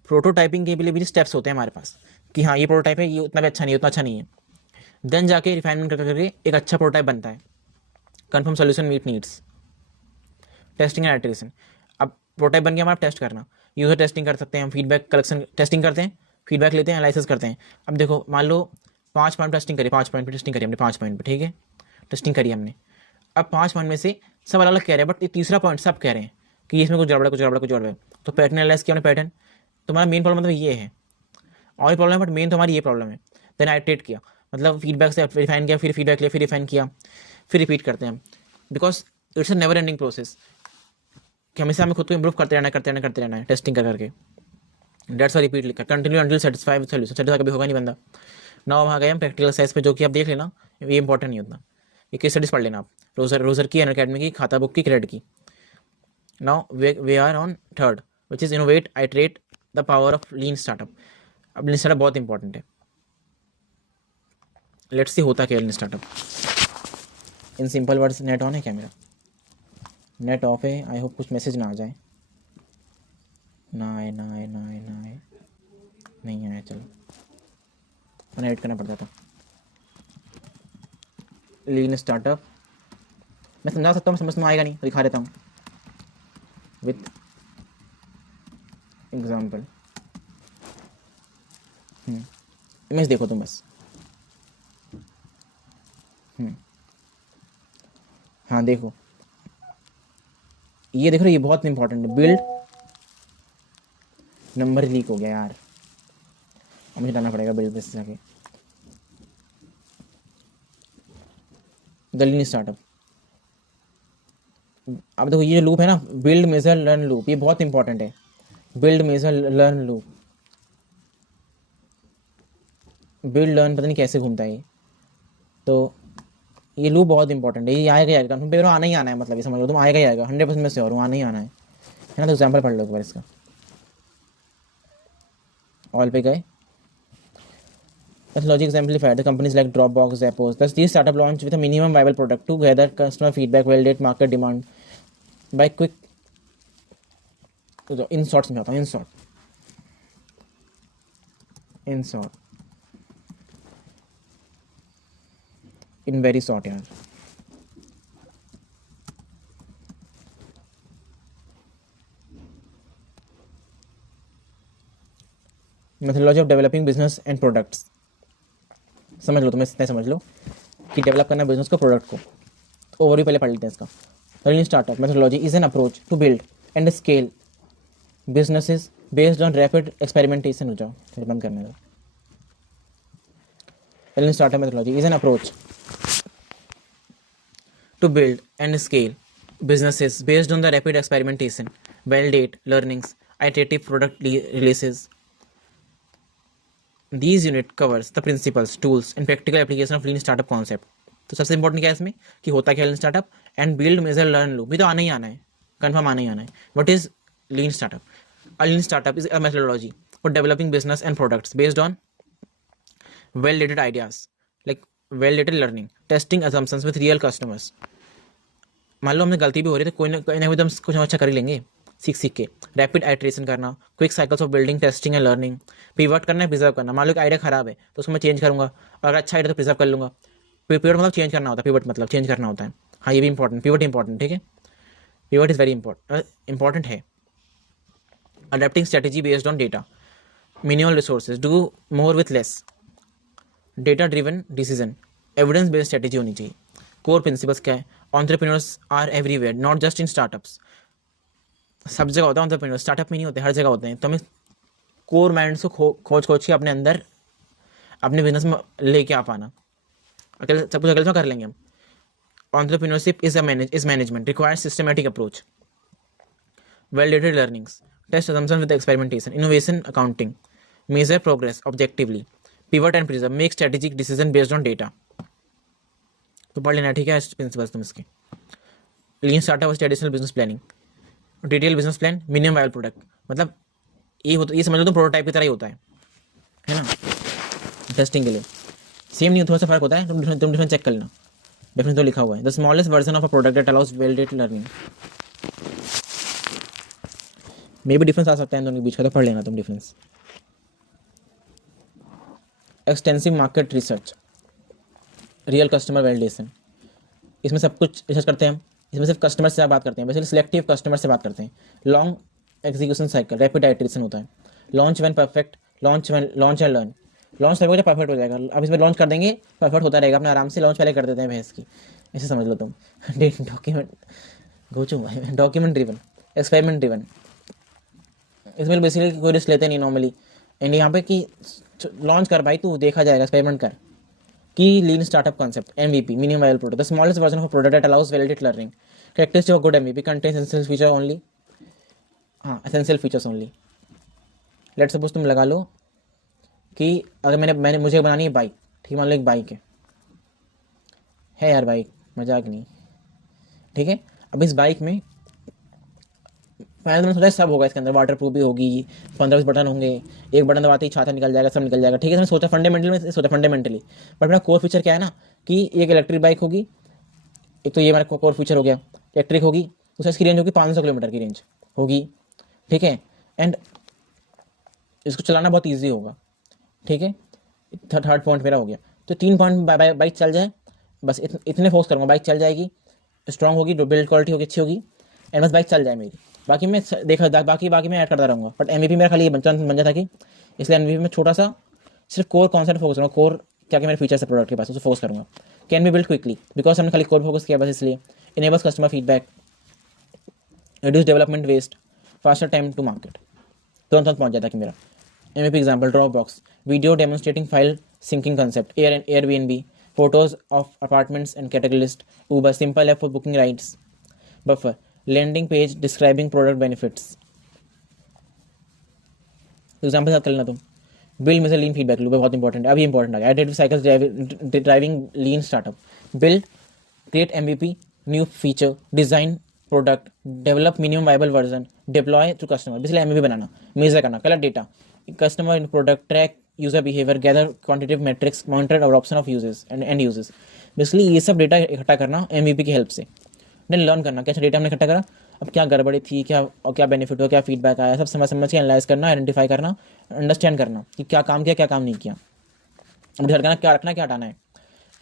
प्रोटोटाइपिंग के लिए भी स्टेप्स होते हैं हमारे पास कि हाँ ये प्रोटोटाइप है, ये उतना भी अच्छा नहीं है, उतना अच्छा नहीं है। देन जाके रिफाइनमेंट करके एक अच्छा प्रोटोटाइप बनता है, confirm solution meet needs, testing and iteration. अब प्रोटोटाइप बन गया हमारा, टेस्ट करना, यूजर टेस्टिंग कर सकते हैं, फीडबैक कलेक्शन टेस्टिंग करते हैं, फीडबैक लेते हैं, एनालिसिस करते हैं। अब देखो मान लो 5 पॉइंट टेस्टिंग करी, 5 पॉइंट पर टेस्टिंग करी हमने, 5 पॉइंट पर, ठीक है, टेस्टिंग करी हमने। अब 5 पॉइंट में से सब अलग अलग कह रहे हैं, बट ये तीसरा पॉइंट सब कह रहे हैं कि इसमें कुछ गड़बड़, कुछ गड़बड़, कुछ गड़बड़। तो पैटर्न एनालाइज किया हमने, पैटर्न तुम्हारा मेन प्रॉब्लम मतलब ये है, और ये प्रॉब्लम है, बट मेन तो हमारी ये प्रॉब्लम है। देन आइट्रेट किया, मतलब फीडबैक से रिफाइन किया, फिर फीडबैक लिया, फिर रिफाइन किया, फिर रिपीट करते हैं, because it's a never ending process कि हमेशा हमें खुद को इंप्रूव करते रहना है टेस्टिंग कर करके। डेट्स रिपीट लिखा, continue until satisfy with solution, satisfy कभी होगा नहीं बंदा। ना वहाँ गए हम प्रैक्टिकल साइज पे, जो कि आप देख लेना, ये इंपॉर्टेंट नहीं होता, ये केस स्टडीज पढ़ लेना आप, रोजर की, अनअकैडमी की, खाता बुक की, क्रेडिट की। Now we are on third which is innovate iterate the power of lean startup. अब लीन स्टार्टअप बहुत इंपॉर्टेंट है, लेट्स सी होता क्या lean startup. In simple words, net on है क्या मेरा? नेट ऑफ है, आई होप कुछ मैसेज ना आ जाए, ना आए, ना आए, ना आए, ना आए, नहीं आया, चलो मैंने एडिट करना पड़ता था। लीन स्टार्टअप मैं समझा सकता हूँ, समझ में आएगा नहीं तो दिखा देता हूँ विथ एग्जाम्पल। इमेज देखो तुम बस। हाँ देखो, ये देख रहे हो, ये बहुत इंपॉर्टेंट है। बिल्ड नंबर लीक हो गया यार, अब मुझे डालना पड़ेगा बिल्ड पे जाके, द लीन स्टार्टअप। अब देखो ये लूप है ना, बिल्ड मेजर लर्न लूप, ये बहुत इंपॉर्टेंट है। Build measure learn loop, build learn पता नहीं कैसे घूमता है ये, तो ये लूप बहुत इंपॉर्टेंट है, ये आएगा ही आएगा कंफर्म पेपर में, आना ही आना है, मतलब ये समझ लो तुम, आएगा ही आएगा 100% में से, और आना ही आना है ना। तो एग्जाम्पल पढ़ लो एक बार इसका, ऑल पे गए। Methodology exemplified the companies like Dropbox, Zappos. Thus, these startup launch with a minimum viable product to gather customer feedback, validate market demand by quick. In short समझाता हूँ, in very short यार। Methodology of developing business and products, समझ लो, तुम्हें इतना समझ लो कि develop करना business को, प्रोडक्ट को। तो ओवरव्यू पहले पढ़ लेते हैं इसका। Lean startup methodology is an approach to build and scale businesses based on rapid experimentation. हो जाओ, फिर बंद करने दो। Lean startup methodology is an approach to build and scale businesses based on the rapid experimentation, validate learnings, iterative product releases. These unit covers the principles, tools and practical application of lean startup concept. तो सबसे important क्या है इसमें कि होता क्या है lean startup, and build measure learn loop भी तो आना ही आना है, कंफर्म आना ही आना है। What is lean startup? A lean startup is a methodology for developing business and products based on well-dated ideas, like well-dated learning, testing assumptions with real customers. मान लो हमने गलती भी हो रही है तो कोई ना कोई तो हम कुछ अच्छा कर ही लेंगे सीख सीख के। रैपिड आइट्रेशन करना, quick cycles of building, testing and learning, pivot करना है, प्रिजर्व करना। मान लो कि आइडिया खराब है तो उसको मैं चेंज करूंगा, अगर अच्छा आइडिया तो प्रिजर्व कर लूंगा। पिवट मतलब चेंज करना होता है, पिवट मतलब चेंज करना होता है। हाँ, ये भी इंपॉर्टेंट, पिवट इंपॉर्टेंट, ठीक है, पिवट इज वेरी इंपॉर्टेंट है। Adapting strategy based on data, minimal resources, do more with less, data driven decision, evidence based strategy होनी चाहिए। कोर प्रिंसिपल्स क्या है? Entrepreneurs are everywhere, not just in startups. सब जगह होता है एंटरप्रेन्योर, स्टार्टअप में नहीं होते, हर जगह होते हैं। तो हमें कोर माइंड को खोज के अपने अंदर अपने बिजनेस में लेके आ पाना। अकेले सब कुछ अकेले तो कर लेंगे हम। Entrepreneurship is management, requires systematic approach, well-dated learnings, test assumptions with experimentation, innovation accounting, measure progress objectively, pivot and preserve, make strategic decision based on data। तो पढ़ लेना, ठीक है, प्रिंसिपल्स तुम इसके। लीन स्टार्टअप और traditional business planning, detail business plan, minimum viable product, मतलब ये समझ लो तो प्रोटोटाइप की तरह ही होता है ना, टेस्टिंग के लिए। सेम नहीं, थोड़ा सा फर्क होता है, तुम डिफरेंस चेक कर लेना, डिफरेंस तो लिखा हुआ है। The smallest version of a product that allows validated learning, मे भी डिफरेंस आ सकता है दोनों के बीच का, तो पढ़ लेना तुम difference. Extensive market research, real customer validation, इसमें सब कुछ रिसर्च करते हैं हम, इसमें सिर्फ कस्टमर से बात करते हैं, बेसिकली सिलेक्टिव कस्टमर से बात करते हैं। Long execution cycle, rapid iteration होता है। Launch when perfect, launch and learn, launch तक हो जाए परफेक्ट हो जाएगा, अब इसमें लॉन्च कर देंगे परफेक्ट होता रहेगा अपना आराम से। लॉन्च पहले कर देते हैं भैंस की, ऐसे समझ लो तुम। डॉक्यूमेंट ड्रिवन, एक्सपेरिमेंट ड्रिवन, इसमें बेसिकली कोई रिस्क लेते नहीं नॉर्मली, एंड यहाँ पे कि लॉन्च कर भाई तू, देखा जाएगा, एक्सपेरिमेंट कर। Key lean startup concept, MVP, minimum viable product, the smallest version of product that allows validated learning, characteristic of good MVP, contains essential feature only, हाँ essential features only. Let suppose तुम लगा लो कि अगर मैंने मुझे बनानी है बाइक, ठीक, मान लो एक बाइक है यार, बाइक मजाक नहीं, ठीक है। अब इस बाइक में पहले तो मैंने सोचा सब होगा इसके अंदर, वाटर प्रूफ भी होगी, 15-20 बटन होंगे, एक बटन दबाते ही छाता निकल जाएगा, सब निकल जाएगा, ठीक है। मैंने सोचा फंडामेंटली, बट मेरा कोर फीचर क्या है ना कि एक इलेक्ट्रिक बाइक होगी, एक तो ये मेरा कोर फीचर हो गया, इलेक्ट्रिक होगी, दूसरा इसकी रेंज होगी 500 किलोमीटर की रेंज होगी, ठीक है, एंड इसको चलाना बहुत ईजी होगा, ठीक है। थर्ड पॉइंट मेरा हो गया। तो 3 पॉइंट बाइक चल जाए, बस इतने फोकस करूँगा, बाइक चल जाएगी, स्ट्रॉन्ग होगी, बिल्ड क्वालिटी होगी, अच्छी होगी, एंड बस बाइक चल जाए मेरी। बाकी मैं बाकी मैं ऐड करता रहूँगा, बट MVP मेरा खाली ये बन जाता कि, इसलिए MVP में छोटा सा सिर्फ कोर कॉन्सेप्ट फोकस करूँगा, कोर क्या क्या मेरे फीचर्स है प्रोडक्ट के पास, उसको फोकस करूँगा। Can be build quickly, because हमने खाली कोर फोकस किया बस, इसलिए। Enables customer feedback, reduce development waste, faster time to market, तुरंत पहुँच जाता कि मेरा। MVP example, Dropbox, video demonstrating file syncing concept, Airbnb, photos of apartments and category list, Uber, simple app for booking rides, Buffer, landing page describing product benefits, example साथ कर लेना तुम। Build में से लीन फीडबैक लूप बहुत important है, अभी important आ गया। Identify cycles driving lean startup. Build, create MVP, new feature, design product, develop minimum viable version, deploy to customer। Basically MVP बनाना, मेजर करना, collect data, customer in product, track user behaviour, gather quantitative metrics, monitor adoption of users and end users. Basically ये सब data इकट्ठा करना MVP की help से। Then learn करना, कैसा डेटा हमने इकट्ठा करा, अब क्या गड़बड़ी थी, क्या और क्या बेनिफिट हुआ, क्या फीडबैक आया, सब समझ समझ के एनालाइज करना, आइडेंटिफाई करना, अंडरस्टैंड करना कि क्या काम किया क्या काम नहीं किया, अब डिसाइड करना क्या रखना क्या हटाना है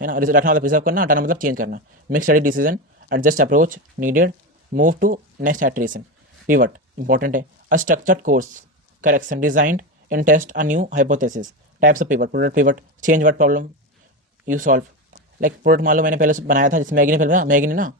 ना। रखना मतलब प्रिजर्व करना, हटाना मतलब चेंज करना। Make study decision, adjust approach needed, move to next iteration. Pivot important है, a structured course correction designed in test a new hypothesis. Types of pivot, product pivot, change what problem you solve. Like product मान लो मैंने पहले बनाया था, जैसे Maggi ने पहले मैगी ने ना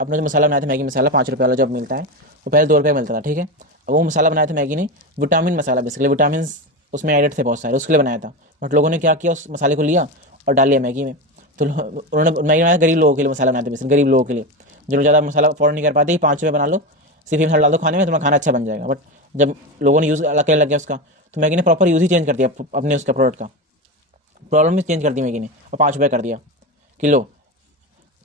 अपना जो मसाला बनाया था, मैगी मसाला 5 रुपये वाला जब मिलता है, वो पहले 2 रुपये मिलता था, ठीक है। अब वो मसाला बनाया था मैगी ने, विटामिन मसाला, बेसिकली विटामिन उसमें एडेड थे बहुत सारे, उसके लिए बनाया था। बट लोगों ने क्या किया, उस मसाले को लिया और डाल लिया मैगी में। तो उन्होंने मैगी बनाया गरीब लोगों के लिए, मसाला बनाया था बेसिकली गरीब लोगों के लिए, जो लोग ज़्यादा मसाला अफोर्ड नहीं कर पाते, 5 रुपये बना लो, सिर्फ ये मसाला डाल दो खाने में, तुम्हारा खाना अच्छा बन जाएगा। बट जब लोगों ने यूज़ अलग करने लग गया उसका, तो मैगी ने प्रॉपर यूज़ ही चेंज कर दिया अपने उसका प्रोडक्ट का, प्रॉब्लम भी चेंज कर दी मैगी ने, और 5 रुपये कर दिया किलो।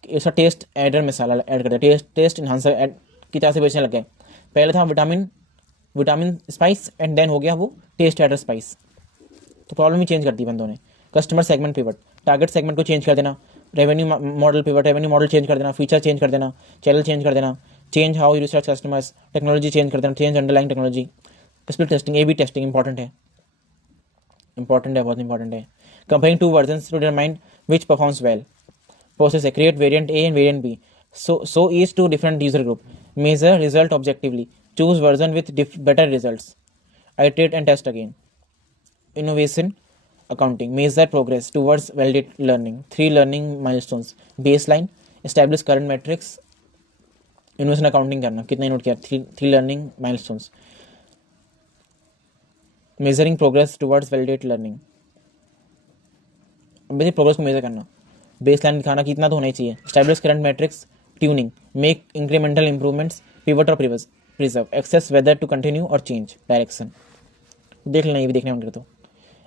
इसका टेस्ट एडर मसाला ऐड कर दिया, टेस्ट इन्हांसर ऐड की तरह से बेचने लग गए। पहले था vitamin vitamin spice and then हो गया वो टेस्ट एडर स्पाइस, तो प्रॉब्लम ही चेंज कर दी बंदों ने। Customer segment pivot, target segment को चेंज कर देना। Revenue model pivot, revenue model change कर देना, फीचर चेंज कर देना, चैनल चेंज कर देना, change how you research customers, technology change कर देना, change underlying technology. Split testing, A/B testing important है, बहुत इंपॉर्टेंट है। Comparing 2 versions to determine which performs well. Process है, create variant A and variant B. So each to different user group. Measure result objectively. Choose version with better results. Iterate and test again. Innovation accounting. Measure progress towards validate learning. 3 learning milestones. Baseline. Establish current metrics. Innovation accounting करना, कितना note किया, 3 learning milestones. Measuring progress towards validate learning. Basic progress को measure करना, baseline दिखाना कि इतना तो होना ही चाहिए। Establish current metrics, tuning, make incremental improvements, pivot और preserve, access whether to continue और चेंज डायरेक्शन। देख लेना, ये भी देखने में तो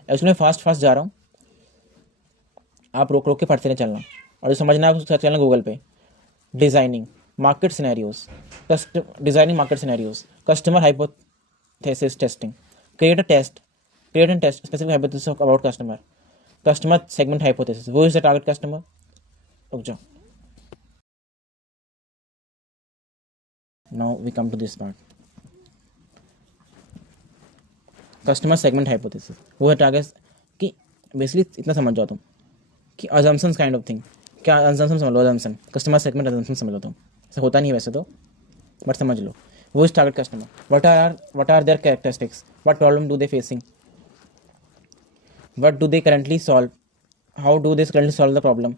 एक्चुअली मैं फास्ट जा रहा हूँ, आप रोक के पढ़ते रहे चलना, और जो समझना है सर्च करना गूगल पे। Designing market scenarios, designing market scenarios, customer hypothesis testing, create and test specific hypothesis about customer segment hypothesis, who is the target customer। रुक जाओ, now we come to this part, customer segment hypothesis, वो है target कि basically इतना समझ जाओ तुम कि अजम्पशंस काइंड ऑफ थिंग, क्या अजम्पशन समझ लो, अजम्पशन कस्टमर सेगमेंट अजम्पशन समझ लो तुम, ऐसा होता नहीं है वैसे तो, बट समझ लो। वो is target customer, what are their characteristics, what problem do they facing, what do they currently solve, how do they currently solve the problem,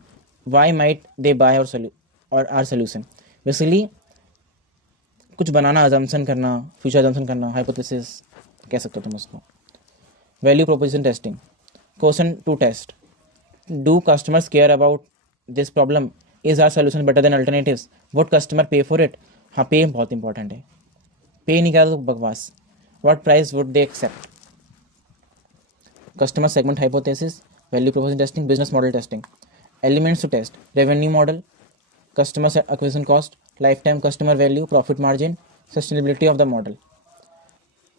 why might they buy our solution। Basically कुछ बनाना, assumption करना, future assumption करना, hypothesis कह सकते हो तुम उसको। Value proposition testing, question to test, do customers care about this problem, is our solution better than alternatives, would customer pay for it. हाँ, पे बहुत इंपॉर्टेंट है, पे नहीं करा तो बकवास। What price would they accept. Customer segment hypothesis, value proposition testing, business model testing. Elements to test, revenue model, customer acquisition cost, lifetime customer value, profit margin, sustainability of the model.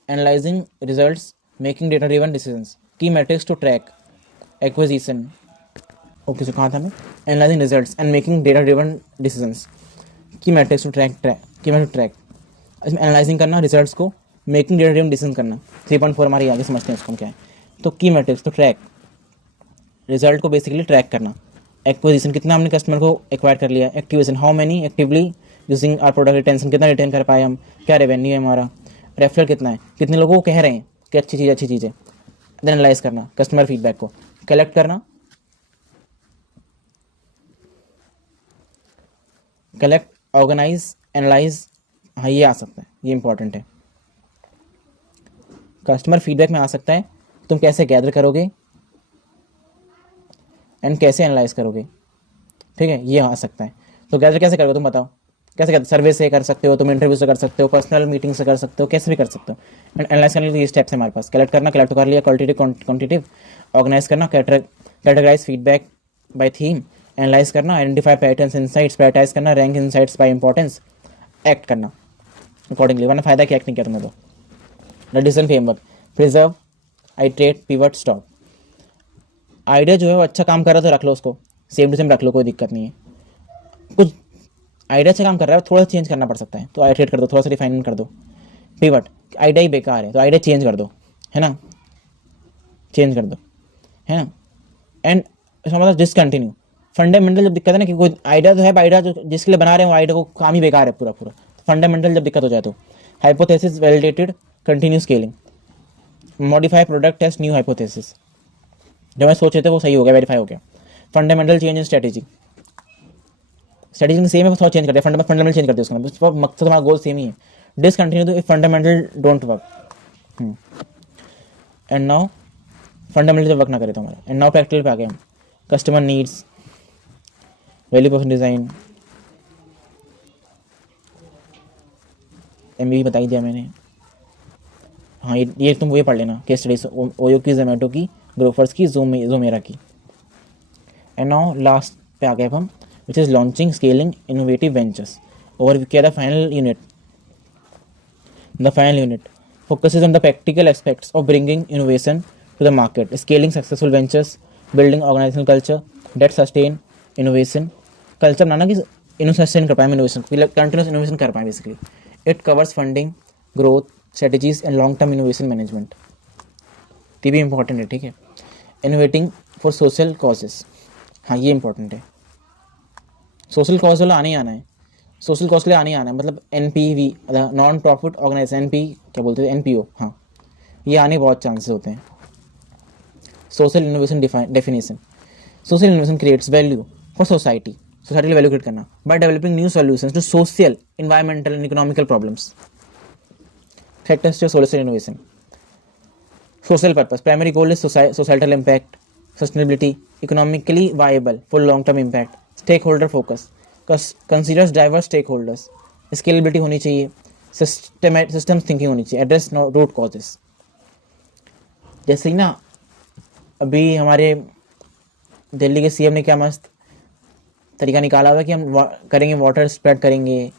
Analyzing results, making data driven decisions, key metrics to track acquisition। Okay, तो कहाँ था मैं, analysing results and making data driven decisions, की metrics to track. इसमें analysing करना results को, making data driven decision करना, 3.4 हमारी आगे समझते हैं उसको क्या है। तो key metrics to track, result को बेसिकली ट्रैक करना। एक्विजिशन, कितना हमने कस्टमर को एक्वायर कर लिया। Activation, how many actively using our product, retention, कितना रिटेन कर पाए हम, क्या रेवेन्यू है हमारा। रेफरल कितना है, कितने लोगों को कह रहे हैं कि अच्छी चीज़ है। देन एनालाइज करना, कस्टमर फीडबैक को कलेक्ट करना, ऑर्गेनाइज, एनालाइज। हाँ, ये आ सकता है, ये इंपॉर्टेंट है। कस्टमर फीडबैक में आ सकता है, तुम कैसे गैदर करोगे एंड कैसे एनालाइज करोगे, ठीक है, ये आ सकता है। तो गैदर कैसे करोगे तुम बताओ, कैसे करते, सर्वे से कर सकते हो तुम, इंटरव्यू से कर सकते हो, पर्सनल मीटिंग से कर सकते हो, कैसे भी कर सकते हो। एंड एनालाइज करने के लिए स्टेप्स है हमारे पास। कलेक्ट करना, कलेक्ट कर लिया, क्वालिटेटिव क्वांटिटेटिव। ऑर्गेनाइज करना, categorise feedback by theme. Analyse करना, आइडेंटिफाई पैटर्न्स इनसाइट्स, प्रायोरिटाइज करना, rank insights by importance. Act करना अकॉर्डिंगली, वरना फायदा क्या एक्ट नहीं किया तुमने तो। Decision framework, preserve, iterate, pivot, stop. Idea जो है वो अच्छा काम कर रहा है तो रख लो उसको, सेम टू सेम रख लो, कोई दिक्कत नहीं है। कुछ आइडिया अच्छा काम कर रहा है, थोड़ा सा चेंज करना पड़ सकता है तो आइट्रेट कर दो, थोड़ा सा रिफाइनमेंट कर दो। पिवट, आइडिया ही बेकार है तो आइडिया चेंज कर दो, है ना, चेंज कर दो, है ना। एंड इसका मतलब डिसकंटिन्यू। फंडामेंटल जब दिक्कत है ना कि कोई आइडिया तो है, आइडिया जो जिसके लिए बना रहे हैं वो आइडिया को काम ही बेकार है पूरा पूरा, फंडामेंटल जब दिक्कत हो जाए तो। Hypothesis validated, continue scaling. Modify product, test new hypothesis. जो मैं सोचे थे वो सही हो गया, वेरीफाई हो गया। Fundamental change in strategy, strategy same है, थोड़ा चेंज कर दिया, फंडामेंटल चेंज कर दिया उसका, मकसद तुम्हारा गोल सेम ही है। डिसकंटिन्यू तो fundamental don't work. And now fundamental जब वर्क ना करे तो हमारे, एंड नाउ प्रैक्टिकल पे आ गए हम। Customer needs, value proposition design, MB बता ही दिया मैंने। हाँ ये तुम ये पढ़ लेना, केस स्टडीज, ओयो की, जोमेटो की, ग्रोफर्स की, जोमेरा की। एंड नाउ लास्ट पे आ गए हम, which is launching scaling innovative ventures. और क्या the final unit, the final unit focuses on the practical aspects of bringing innovation to the market, scaling successful ventures, building organizational culture that sustain innovation। Culture बनाना कि sustain कर पाए innovation, continuous innovation कर पाए basically. It covers funding, growth strategies and long term innovation management. ये भी important है, ठीक है। इनोवेटिंग फॉर सोशल कॉजेस, हाँ ये इंपॉर्टेंट है। सोशल कॉज वाला आने ही आना है, सोशल कॉज के लिए आने ही आना है, मतलब NPV, non profit organisation, NP क्या बोलते हैं, NPO, हाँ ये आने बहुत चांसेस होते हैं। Social innovation definition, social innovation creates value for society, society के वैल्यू क्रिएट करना by developing new solutions to social, environmental and economical problems. Factors to social innovation, social purpose, primary goal is societal impact, sustainability, economically viable for long term impact, stake holder focus, considers diverse stake holders, scalability होनी चाहिए, system thinking होनी चाहिए, address root causes. जैसे ही ना अभी हमारे दिल्ली के CM ने क्या मस्त तरीका निकाला हुआ कि हम करेंगे, वाटर स्प्रेड करेंगे,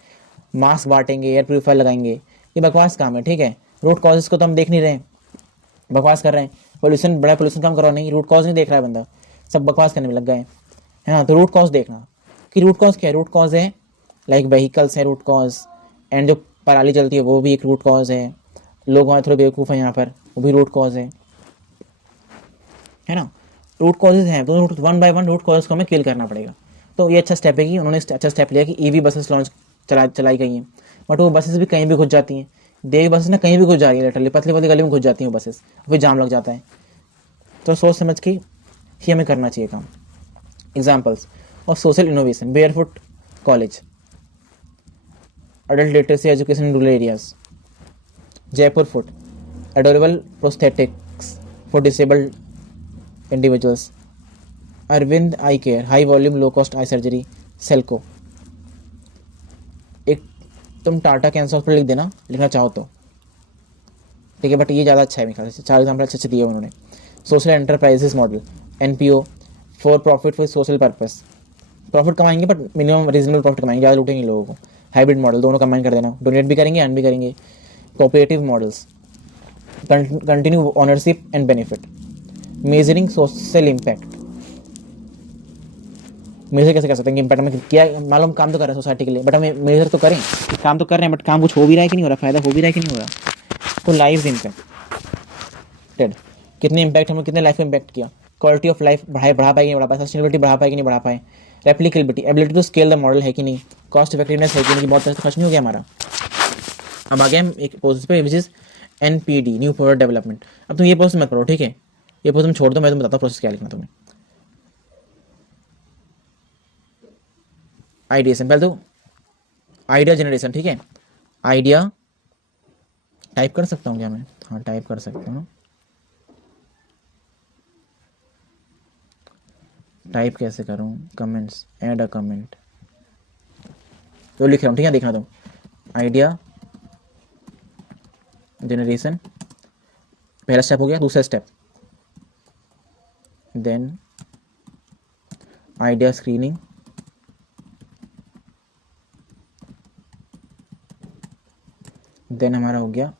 मास्क बांटेंगे, एयर प्योरीफायर लगाएंगे। ये बकवास काम है, ठीक है। रूट कॉजेस को तो हम देख नहीं रहे, बकवास कर रहे हैं। पोल्यूशन, बड़ा पोल्यूशन कम करो, नहीं रूट कॉज नहीं देख रहा है बंदा, सब बकवास करने में लग गए, है ना। तो रूट कॉज देखना कि रूट कॉज क्या है। रूट कॉज है लाइक व्हीकल्स है रूट कॉज, एंड जो पराली चलती है वो भी एक रूट कॉज है, लोग वहाँ थोड़े बेवकूफ़ हैं यहाँ पर, वो भी रूट कॉज है ना। रूट कॉजेज हैं तो one by one root causes को हमें किल करना पड़ेगा। तो ये अच्छा स्टेप है कि उन्होंने अच्छा स्टेप लिया कि EV बसेस लॉन्च चलाई गई हैं, बट वो बसेस भी कहीं भी घुस जाती हैं। देवी बसेस ना कहीं भी घुस जा रही है, लिटरली पतली पतली गली में घुस जाती हैं वो बसेस, फिर जाम लग जाता है। तो सोच समझ के ही हमें करना चाहिए काम। Examples of social innovation, barefoot college, adult literacy education in rural areas, Jaipur Foot, adorable prosthetics for disabled individuals, Arvind Eye Care, high volume low cost eye surgery, Selco। एक तुम टाटा कैंसर हॉस्पिटल लिख देना, लिखना चाहो तो, ठीक है, but ये ज़्यादा अच्छा है मेरे ख्याल से, 4 एग्जाम्पल अच्छे अच्छे दिए उन्होंने। Social enterprises model, NPO, for profit for social purpose, profit कमाएंगे बट मिनिमम रीजनेबल प्रॉफिट कमाएंगे, ज़्यादा लूटेंगे लोगों को। हाइब्रिड मॉडल, दोनों कंबाइन कर देना, डोनेट भी करेंगे अर्न भी करेंगे। Cooperative models, continue ownership and benefit, measuring social impact, measure कैसे कर सकते हैं कि इम्पैक्ट हमें क्या, मालूम काम तो कर रहे हैं सोसाइटी के लिए, बट हमें मेजर तो करें, काम तो कर रहे हैं बट काम कुछ हो भी रहा है कि नहीं हो रहा, फायदा हो भी रहा है कि नहीं हो रहा। तो लाइफ इम्पैक्टेड, कितने इम्पैक्ट हमें, कितने लाइफ को इम्पैक्ट किया, क्वालिटी ऑफ लाइफ बढ़ा पाए कि नहीं बढ़ा पाए, सस्टेनेबिलिटी बढ़ा पाए कि नहीं बढ़ा पाए, replicability, ability to scale the model है कि नहीं, कॉस्ट इफेक्टिवनेस है कि नहीं, बहुत पैसा खर्च नहीं हो गया हमारा। अब आ गए हम एक पोस्ट पे which is NPD, new product development. अब तुम ये पोस्ट मत पढ़ो, ठीक है, ये पोस्ट तुम छोड़ दो, मैं तुम्हें बताता हूँ प्रोसेस क्या लिखना तुम्हें। आइडिएशन, पहले तो आइडिया जनरेशन, ठीक है। आइडिया टाइप कर सकता हूँ क्या मैं, हाँ टाइप कर सकता हूँ। टाइप कैसे करूँ, कमेंट्स, ऐड अ कमेंट, तो लिख रहा हूँ, ठीक है, देखना तुम। आइडिया जनरेशन पहला स्टेप हो गया। दूसरा step, then idea screening, then हमारा हो गया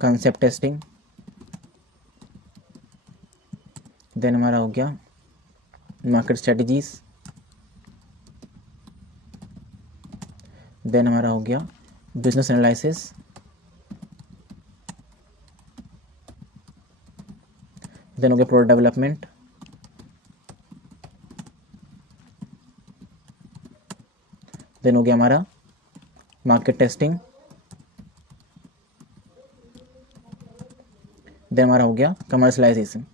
कंसेप्ट टेस्टिंग, देन हमारा हो गया मार्केट स्ट्रेटजीज, देन हमारा हो गया बिजनेस एनालिसिस, देन हो गया प्रोडक्ट डेवलपमेंट, देन हो गया हमारा मार्केट टेस्टिंग, देन हमारा हो गया कमर्शलाइजेशन।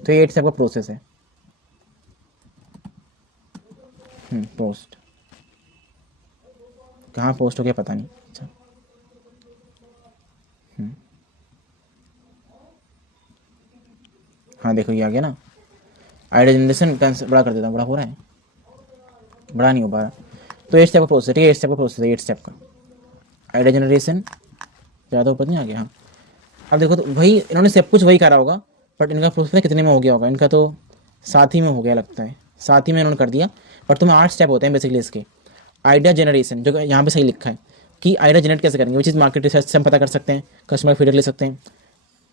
तो ये 8 स्टेप का प्रोसेस है। पोस्ट कहाँ पोस्ट हो गया पता नहीं। अच्छा, हाँ देखो ये आ गया ना। आइडिया जनरेशन बड़ा कर देता हूँ, बड़ा हो रहा है, बड़ा नहीं हो पा रहा। तो 8 स्टेप का प्रोसेस, ठीक है, 8 स्टेप का प्रोसेस है, 8 स्टेप का आइडिया जनरेशन। ज़्यादा ऊपर नहीं आ गया। हाँ, अब देखो तो वही इन्होंने सब कुछ वही करा होगा, बट इनका प्रोसेस कितने में हो गया होगा? इनका तो 7 ही में हो गया लगता है, 7 ही में इन्होंने कर दिया। बट तुम्हें 8 स्टेप होते हैं बेसिकली इसके। आइडिया जनरेशन जो यहाँ पे सही लिखा है कि आइडिया जनरेट कैसे करेंगे, वो चीज़ मार्केट रिसर्च से हम पता कर सकते हैं, कस्टमर फीडबैक ले सकते हैं,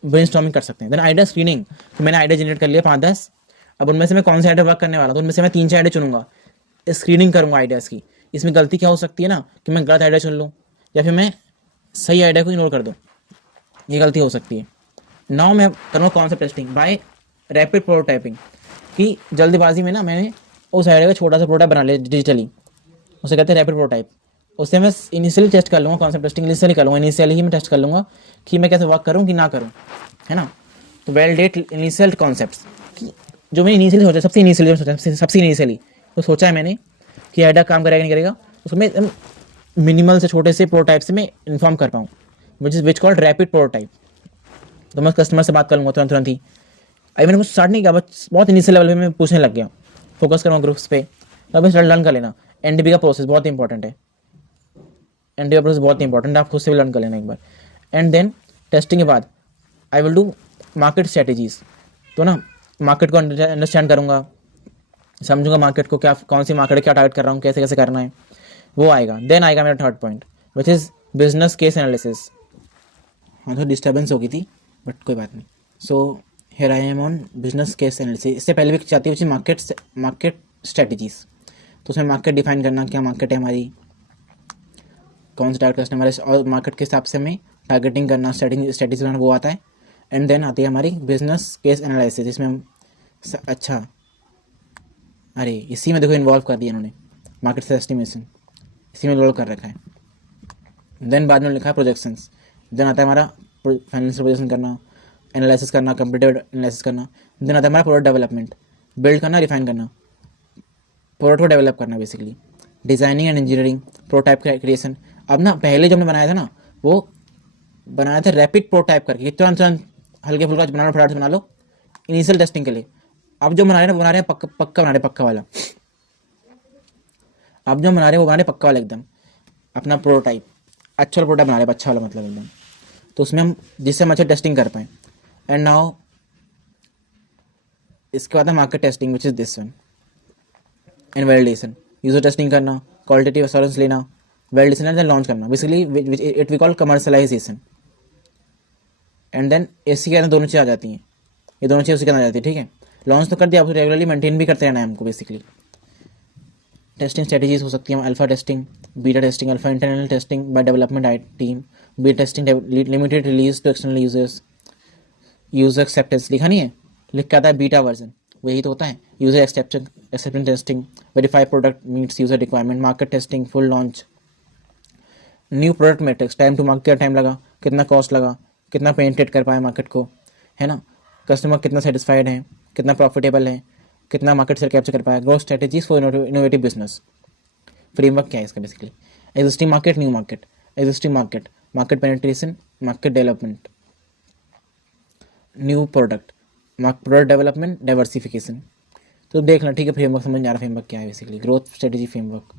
ब्रेनस्टॉर्मिंग कर सकते हैं। देन आइडिया स्क्रीनिंग, तो मैंने आइडिया जनरेट कर लिया 5-10, अब उनमें से मैं कौन सा आइडिया वर्क करने वाला, तो उनमें से मैं 3-4 आइडिया चुनूंगा, स्क्रीनिंग करूंगा आइडियाज़ की। इसमें गलती क्या हो सकती है ना, कि मैं गलत आइडिया चुन लूँ या फिर मैं सही आइडिया को इग्नोर कर दूँ, ये गलती हो सकती है। नाउ मैं करूँगा concept testing by rapid prototyping, कि जल्दबाजी में ना मैंने उस आइडिया का छोटा सा प्रोटोटाइप बना लिया डिजिटली, उसे कहते हैं रैपिड प्रोटोटाइप। उससे मैं इनिशियली टेस्ट कर लूँगा, कॉन्सेप्ट टेस्टिंग इनिशियली कर लूँगा, इनिशियली ही मैं टेस्ट कर लूँगा कि मैं कैसे वर्क करूँ कि ना करूँ, है ना। तो वैलिडेट इनिशियल कॉन्सेप्ट्स, कि जो मैं इनिशियली सोचा, सबसे इनिशियली तो सोचा है मैंने कि आइडिया काम करेगा नहीं करेगा, उसमें मिनिमल से छोटे से प्रोटोटाइप से मैं इन्फॉर्म कर पाऊँ, विच कॉल्ड रैपिड प्रोटोटाइप। तो मैं कस्टमर से बात कर लूँगा तुरंत ही। अभी मैंने कुछ स्टार्ट नहीं किया, बस बहुत इनिशियल लेवल पे मैं पूछने लग गया, फोकस करूँगा ग्रुप्स पे। तो अभी लर्न कर लेना, एनडीबी का प्रोसेस बहुत इंपॉर्टेंट है, एनडीबी का प्रोसेस बहुत इंपॉर्टेंट है, आप खुद से भी लर्न कर लेना एक बार। एंड देन टेस्टिंग के बाद I will do market strategies. तो ना मार्केट को अंडरस्टैंड करूँगा, समझूंगा मार्केट को, क्या कौन सी मार्केट क्या टारगेट कर रहा हूँ, कैसे कैसे करना है, वो आएगा। देन आएगा मेरा third point which is business case analysis. हाँ, तो डिस्टर्बेंस हो गई थी बट कोई बात नहीं। So here I am on business case analysis. इससे पहले भी चाहती हूँ मार्केट स्ट्रेटजीज। तो उसमें मार्केट डिफाइन करना, क्या मार्केट है हमारी, कौन सा टारगेट कस्टमर है, और मार्केट के हिसाब से हमें टारगेटिंग करना, स्ट्रेटजी बनाना, वो आता है। एंड देन आती है हमारी बिजनेस केस एनालिसिस, जिसमें हम अच्छा, अरे इसी में देखो इन्वॉल्व कर दिया इन्होंने, मार्केट एस्टिमेशन इसी में लोड कर रखा है। देन बाद में लिखा है प्रोजेक्शंस। देन आता है हमारा फाइनेंशियल प्रोजेक्शन करना, एनालिसिस करना, कंप्यूटर एनालिसिस करना। देन आता है हमारा प्रोडक्ट डेवलपमेंट, बिल्ड करना, रिफाइन करना, प्रोडक्ट को डेवलप करना basically, designing and engineering, prototype creation. अब ना पहले जो हमने बनाया था ना, वो बनाया था रैपिड प्रोटोटाइप करके, तुरंत तुरंत हल्के फुल्का बना लो, फटाफट से बना लो इनिशियल टेस्टिंग के लिए। अब जो बना रहे हैं ना, बना रहे हैं पक्का बना रहे हैं, पक्का वाला। अब जो बना रहे हैं वो बना रहे हैं पक्का वाला एकदम, अपना प्रोटोटाइप, अच्छा वाला प्रोटोटाइप बना रहे हैं, अच्छा वाला मतलब एकदम। तो उसमें हम जिससे हम अच्छा टेस्टिंग कर पाएँ। एंड नाउ इसके बाद है market testing which is this one, and validation, user testing करना, क्वालिटेटिव एश्योरेंस लेना, वैलिडेशन एंड लॉन्च करना, basically it we call commercialisation. And then इसी के अंदर दोनों चीज़ आ जाती हैं, ये दोनों चीज़ उसी के अंदर आ जाती है, ठीक है। लॉन्च तो कर दिया, आपको रेगुलरली मेंटेन भी करते रहना है हमको बेसिकली। टेस्टिंग स्ट्रेटजीज हो सकती है alpha testing, beta testing, alpha internal testing by development I team, beta testing limited release to external users, user acceptance लिखा नहीं है, लिख के आता है बीटा वर्जन, वही तो होता है। User acceptance testing, verify product meets user requirement, market testing, full launch, new product metrics, time to market, कितना टाइम लगा, कितना कॉस्ट लगा, कितना पेनिट्रेट कर पाए मार्केट को, है ना, कस्टमर कितना सेटिस्फाइड है, कितना प्रॉफिटेबल है, कितना मार्केट शेयर कैप्चर कर पाया, growth strategies for innovative business. Framework क्या है इसका basically, existing market, new market, existing market, market penetration, market development, new product, product development, diversification. तो देख लेना, ठीक है, फ्रेमवर्क समझ में आ रहा, फ्रेमवर्क क्या है basically, growth strategy framework,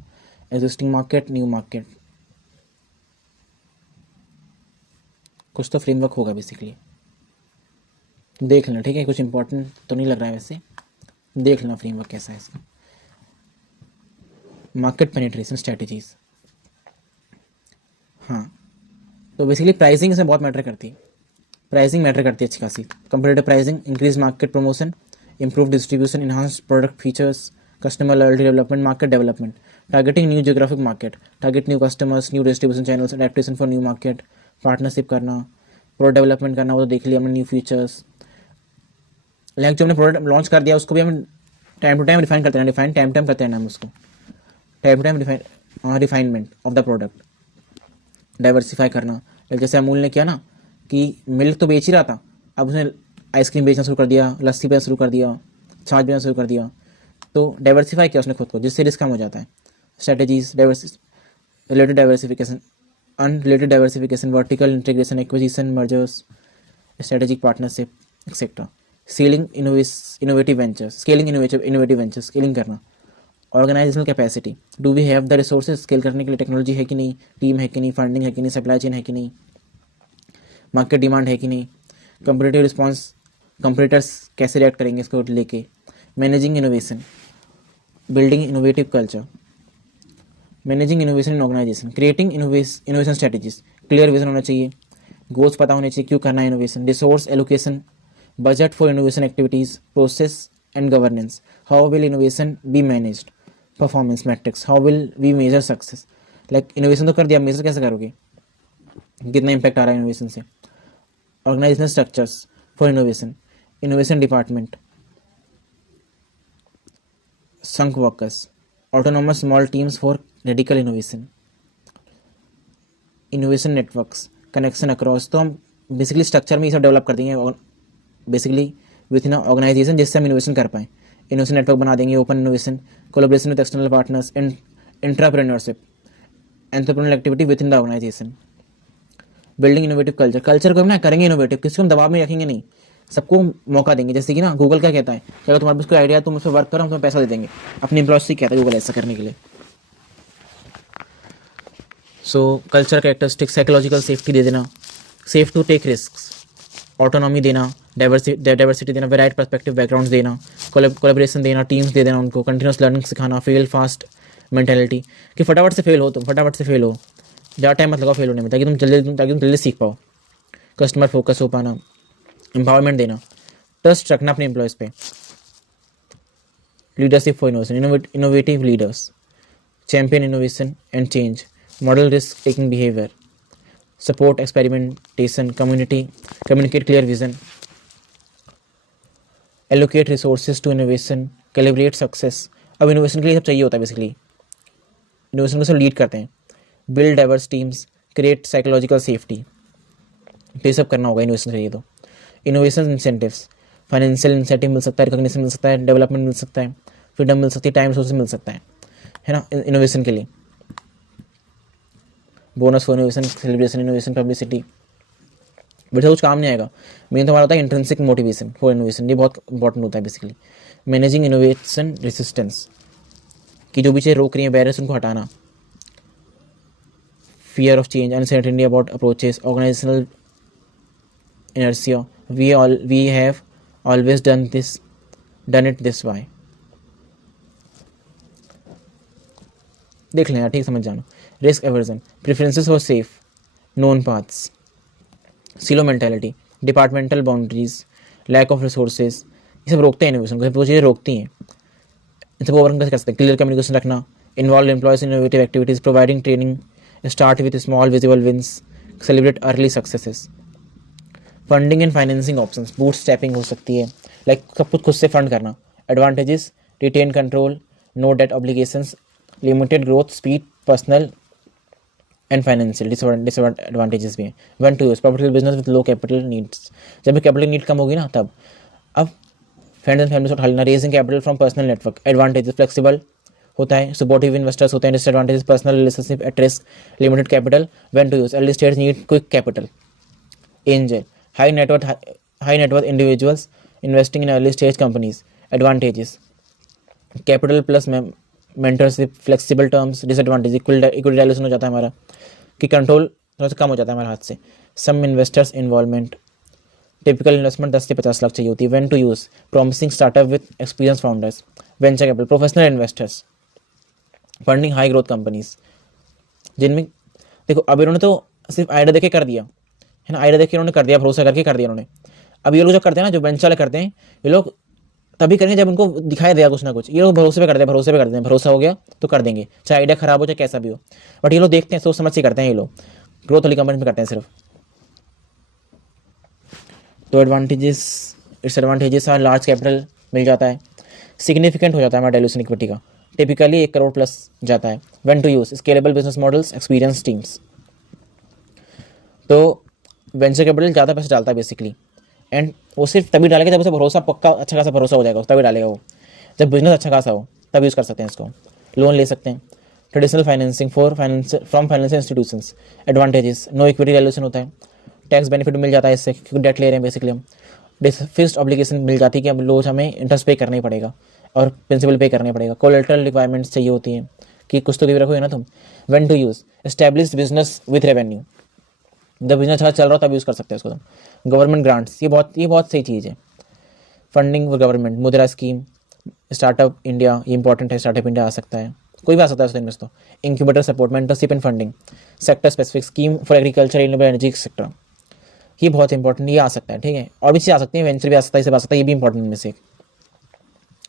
existing market, new market, कुछ तो फ्रेमवर्क होगा बेसिकली, देख लेना, ठीक है, कुछ इंपॉर्टेंट तो नहीं लग रहा है वैसे, देख लेना फ्रेमवर्क कैसा है इसका। मार्केट पेनिट्रेशन स्ट्रेटजीज, हाँ, तो बेसिकली प्राइसिंग इसमें बहुत मैटर करती है, प्राइसिंग मैटर करती है अच्छी खासी, competitive pricing, increase market promotion, improve distribution, enhance product features, customer loyalty development, market development, targeting new geographic market, target new customers, new distribution channels, adaptation for new market, partnership करना, product development करना, वो तो देख लिया हमने, new features, like जो हमने product launch कर दिया उसको भी हम टाइम टू टाइम रिफाइन करते हैं, टाइम टाइम करते हैं हम उसको, time to time refinement of the product, diversify करना, लाइक जैसे अमूल ने किया ना कि मिल्क तो बेच ही रहा था, अब उसने आइसक्रीम बेचना शुरू कर दिया, लस्सी बेचना शुरू कर दिया, छाछ बेचना शुरू कर दिया, तो डाइवर्सिफाई किया उसने खुद को, जिससे रिस्क कम हो जाता है। Strategies, related diversification, unrelated diversification, vertical integration, acquisition, mergers, strategic partnership etcetera, scaling innovative ventures, scaling करना, organisational capacity, do we have the resources, scale करने के लिए टेक्नोलॉजी है कि नहीं, टीम है कि नहीं, फंडिंग है कि नहीं, सप्लाई चेन है कि नहीं, मार्केट डिमांड है कि नहीं, कंपटीटिव रिस्पॉन्स, कंपटीटर्स कैसे रिएक्ट करेंगे इसको लेके, managing innovation, building innovative culture, managing innovation in organization, creating innovation strategies, clear vision होना चाहिए, गोल्स पता होने चाहिए क्यों करना है innovation, resource allocation, budget for innovation activities, process and governance, how will innovation be managed, performance metrics, how will we measure success, like innovation तो कर दिया, मेजर कैसे करोगे, कितना इम्पैक्ट आ रहा है इनोवेशन से, organizational structures for innovation department, sunk workers, autonomous small teams for radical innovation networks, connection across, तो हम बेसिकली स्ट्रक्चर में ये सब डेवलप कर देंगे बेसिकली विथ इन ऑर्गेनाइजेशन, जिससे हम इनोवेशन कर पाएँ, इनोवेशन नेटवर्क बना देंगे, open innovation, collaboration with external partners, entrepreneurship, entrepreneurial activity within the organization, building innovative culture, culture को हम ना करेंगे इनोवेटिव, किसी को हम दबाव में रखेंगे नहीं, सबको मौका देंगे, जैसे कि ना गूगल क्या कहता है कि अगर तुम्हारे पास कोई आइडिया, तुम उस पर वर्क करो, हम तुम्हें पैसा दे देंगे, अपने एम्प्लॉयज से कहता है गूगल ऐसा करने के लिए। So culture characteristic, psychological safety दे देना, safe to take risk, autonomy देना, डाइवर्सिटी देना, वेराइट पर्सपेक्टिव बैकग्राउंड देना, कोलेबोरेशन देना, टीम्स दे देना उनको, कंटिन्यूस लर्निंग सिखाना, फेल फास्ट मेंटेलिटी, कि फटाफट से फेल हो, तुम फटाफट से फेल हो, ज़्यादा टाइम मत लगाओ फेल होने में, ताकि तुम जल्दी सीख पाओ, कस्टमर फोकस हो पाना, एम्पावरमेंट देना, ट्रस्ट रखना अपने एम्प्लॉयज़ पे, leadership for innovation, innovative leaders, champion innovation and change, model risk taking behaviour, support experimentation, communicate clear vision, allocate resources to innovation, calibrate success. अब इनोवेशन के लिए सब चाहिए होता है बेसिकली, इनोवेशन को सब लीड करते हैं, build diverse teams, create psychological safety, तो ये सब करना होगा इनोवेशन चाहिए तो। इनोवेशन इंसेंटिव्स, फाइनेंशियल इंसेंटिव मिल सकता है, रिकॉग्निशन मिल सकता है, डेवलपमेंट मिल सकता है, फ्रीडम मिल सकती है, टाइम रिसोर्सेज मिल सकता है ना, इनोवेशन के लिए, bonus for innovation, celebration innovation, publicity, but कुछ काम नहीं आएगा, मेन तो हमारा होता है इंट्रिंसिक मोटिवेशन फॉर इनोवेशन, ये बहुत इंपॉर्टेंट होता है बेसिकली। मैनेजिंग इनोवेशन रेसिस्टेंस, कि जो भी चीज़ें रोक रही हैं, बैरियर्स उनको हटाना, fear of change, uncertainty about approaches, organizational inertia, we have always done it this way, देख लेना, ठीक समझ जाना। Risk aversion, preferences for safe known paths, silo mentality, departmental boundaries, lack of resources, ये सब रोकते हैं इनोवेशन को, वो चीज़ें रोकती हैं, इन सब ओवरकम कैसे कर सकते हैं, क्लियर कम्युनिकेशन रखना, involve employees in innovative activities, providing training, start with small visible wins, celebrate early successes, funding and financing options, bootstrapping हो सकती है, लाइक सब कुछ खुद से फंड करना, advantages, retain control, no debt obligations, limited growth, speed, personal and financial disadvantages भी हैं। When to use, profitable business with low capital needs, जब भी कैपिटल नीड कम होगी ना तब। अब फ्रेंड्स एंड फैमिली से उठा लेना, raising capital from personal network, advantages, flexible होता है, सपोर्टिव इन्वेस्टर्स होते हैं, disadvantages, personal relationship at risk, limited capital, when to use, early stage need quick capital, angel, high net worth individuals investing in early stage companies, advantages, capital plus mentorship, flexible terms, disadvantage, equity dilution हो जाता है हमारा, कि control थोड़ा सा कम हो जाता है हमारे हाथ से। Some investors involvement, typical investment 10 से 50 लाख चाहिए होती है। When to use, promising startup with experience founders, venture capital, professional investors, funding high growth companies, जिनमें देखो अब इन्होंने तो सिर्फ आइडिया देके कर दिया है ना, आइडिया देख के उन्होंने कर दिया, भरोसा करके कर दिया उन्होंने। अब ये लोग जो करते हैं ना, जो बेंच वाले करते हैं, ये लोग तभी करेंगे जब उनको दिखाई देगा कुछ ना कुछ। ये लोग भरोसे पे करते हैं, भरोसे पे करते हैं, भरोसा हो गया तो कर देंगे, चाहे आइडिया खराब हो चाहे कैसा भी हो। बट ये लोग देखते हैं, सोच समझ के करते हैं ये लोग, ग्रोथ वाली कंपनी में करते हैं सिर्फ। तो एडवांटेजेस आर लार्ज कैपिटल मिल जाता है, सिग्निफिकेंट हो जाता है हमारा डाइल्यूशन इक्विटी का, टिपिकली 1 करोड़ प्लस जाता है। When to use, scalable business models, experience teams. तो वेंचर कैपिटल ज़्यादा पैसे डालता है बेसिकली, एंड वो सिर्फ तभी डालेगा जब उसे भरोसा पक्का अच्छा खासा भरोसा हो जाएगा, तभी डालेगा वो। जब बिजनेस अच्छा खासा हो तब यूज़ कर सकते हैं इसको। लोन ले सकते हैं, traditional financing from financial institutions, advantages, no equity dilution होता है, टैक्स बेनिफिट मिल जाता है इससे क्योंकि डेट ले रहे हैं बेसिकली हम। फिक्स्ड ऑब्लिगेशन मिल जाती है कि अब रोज हमें इंटरेस्ट पे करना ही पड़ेगा और प्रिंसिपल पे करना ही पड़ेगा। कोलेटरल रिक्वायरमेंट्स चाहिए होती हैं कि कुछ तो गिव रखोगे ना तुम। When to use, establish business with revenue, जब बिजनेस अच्छा चल रहा हो तब यूज़ कर सकते हैं इसको तुम। गवर्नमेंट ग्रांट्स, ये बहुत सही चीज़ है। फंडिंग फॉर गवर्नमेंट, मुद्रा स्कीम, स्टार्टअप इंडिया, ये इंपॉर्टेंट है, स्टार्टअप इंडिया आ सकता है, कोई भी आ सकता है उसमें इन्वेस्ट। तो incubator support, mentorship and funding, sector specific scheme for agriculture, renewable energy sector, ये बहुत इंपॉर्टेंट, ये आ सकता है। ठीक है, और भी चीज़ आ सकती है, वेंचर भी आ सकता है, इसे आ सकता है, ये भी इंपॉर्टेंट में से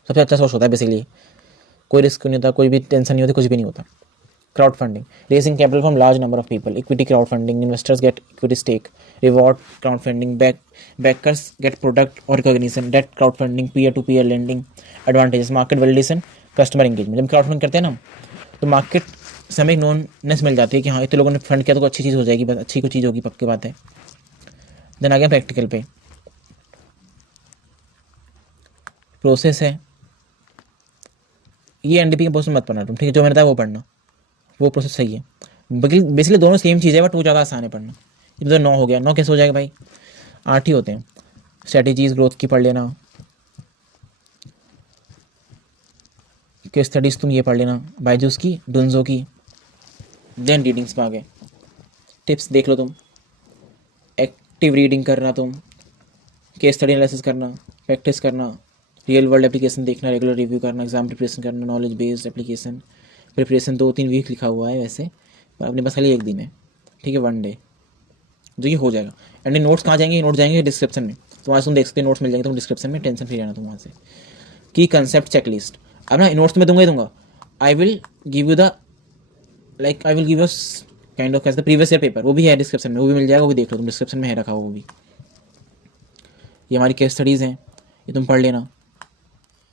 सबसे अच्छा सोर्स होता है बेसिकली। कोई रिस्क नहीं होता, कोई भी टेंशन नहीं होती, कुछ भी नहीं होता। Crowdfunding, raising capital from large number of people, equity crowdfunding, investors get equity stake, reward crowdfunding, backers get product और recognition, debt crowdfunding, peer to peer lending, advantages, market validation, customer engagement. जब crowdfunding करते हैं ना तो market से हमें एक नोननेस मिल जाती है कि हाँ इतने लोगों ने फंड किया तो अच्छी चीज़ हो जाएगी, बस अच्छी कोई चीज़ होगी, पक्की बात है। देन आ गया प्रैक्टिकल पे, प्रोसेस है, ये एनडीपी के पोस्ट में मत पढ़ना तुम, ठीक है, जो मैंने बताया वो पढ़ना, वो प्रोसेस सही है। बेसिकली दोनों सेम चीज़ है बट वो ज़्यादा आसान है पढ़ना। ये तो 9 हो गया, 9 कैसे हो जाएगा भाई, 8 ही होते हैं। स्ट्रेटेजीज ग्रोथ की पढ़ लेना, केस स्टडीज़ तुम ये पढ़ लेना, बायजूस की, डुंजो की। देन रीडिंग्स में आ गए, टिप्स देख लो तुम, एक्टिव रीडिंग करना तुम, केस स्टडी एनालिसिस करना, प्रैक्टिस करना, रियल वर्ल्ड एप्लीकेशन देखना, रेगुलर रिव्यू करना, एग्जाम प्रिपरेशन करना, knowledge based application preparation 2-3 week लिखा हुआ है वैसे, पर अपने पास खाली 1 दिन है, ठीक है, 1 डे, जो ये हो जाएगा। एंड ये नोट्स कहाँ जाएंगे, नोट जाएंगे डिस्क्रिप्शन में, तो वहाँ से तुम देख सकते हो, नोट्स मिल जाएंगे तुम डिस्क्रिप्शन में, टेंशन फ्री रहना तुम वहाँ से। की कंसेप्ट चेकलिस्ट, अब ना नोट्स में दूंगा ही दूंगा, I will give you the I will give you kind of कैसे प्रीवियस ईयर पेपर, वो भी है डिस्क्रिप्शन में, वो भी मिल जाएगा, वो भी देख लो तुम, डिस्क्रिप्शन में है रखा वो भी। ये हमारी केस स्टडीज़ हैं, ये तुम पढ़ लेना।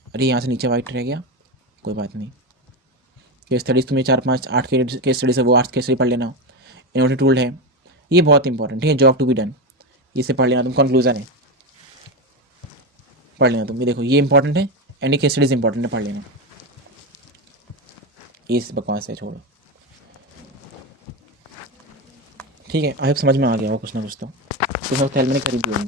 अरे यहाँ से नीचे वाइट रह गया, कोई बात नहीं। केस स्टडीज़ तुम्हें 4-5-8 के केस स्टडीज़ है, वो 8 केस स्टडी पढ़ लेना। इनोवेटिव टूल है, ये बहुत इंपॉर्टेंट है, जॉब टू बी डन, इसे पढ़ लेना तुम। कंक्लूजन है, पढ़ लेना तुम, ये देखो ये इंपॉर्टेंट है, एंड ये केस स्टडीज़ इंपॉर्टेंट है, पढ़ लेना। इस बकवास है छोड़ो, ठीक है। आई होप समझ में आ गया हो कुछ ना कुछ तो हेल्प मैंने खरीद लिया।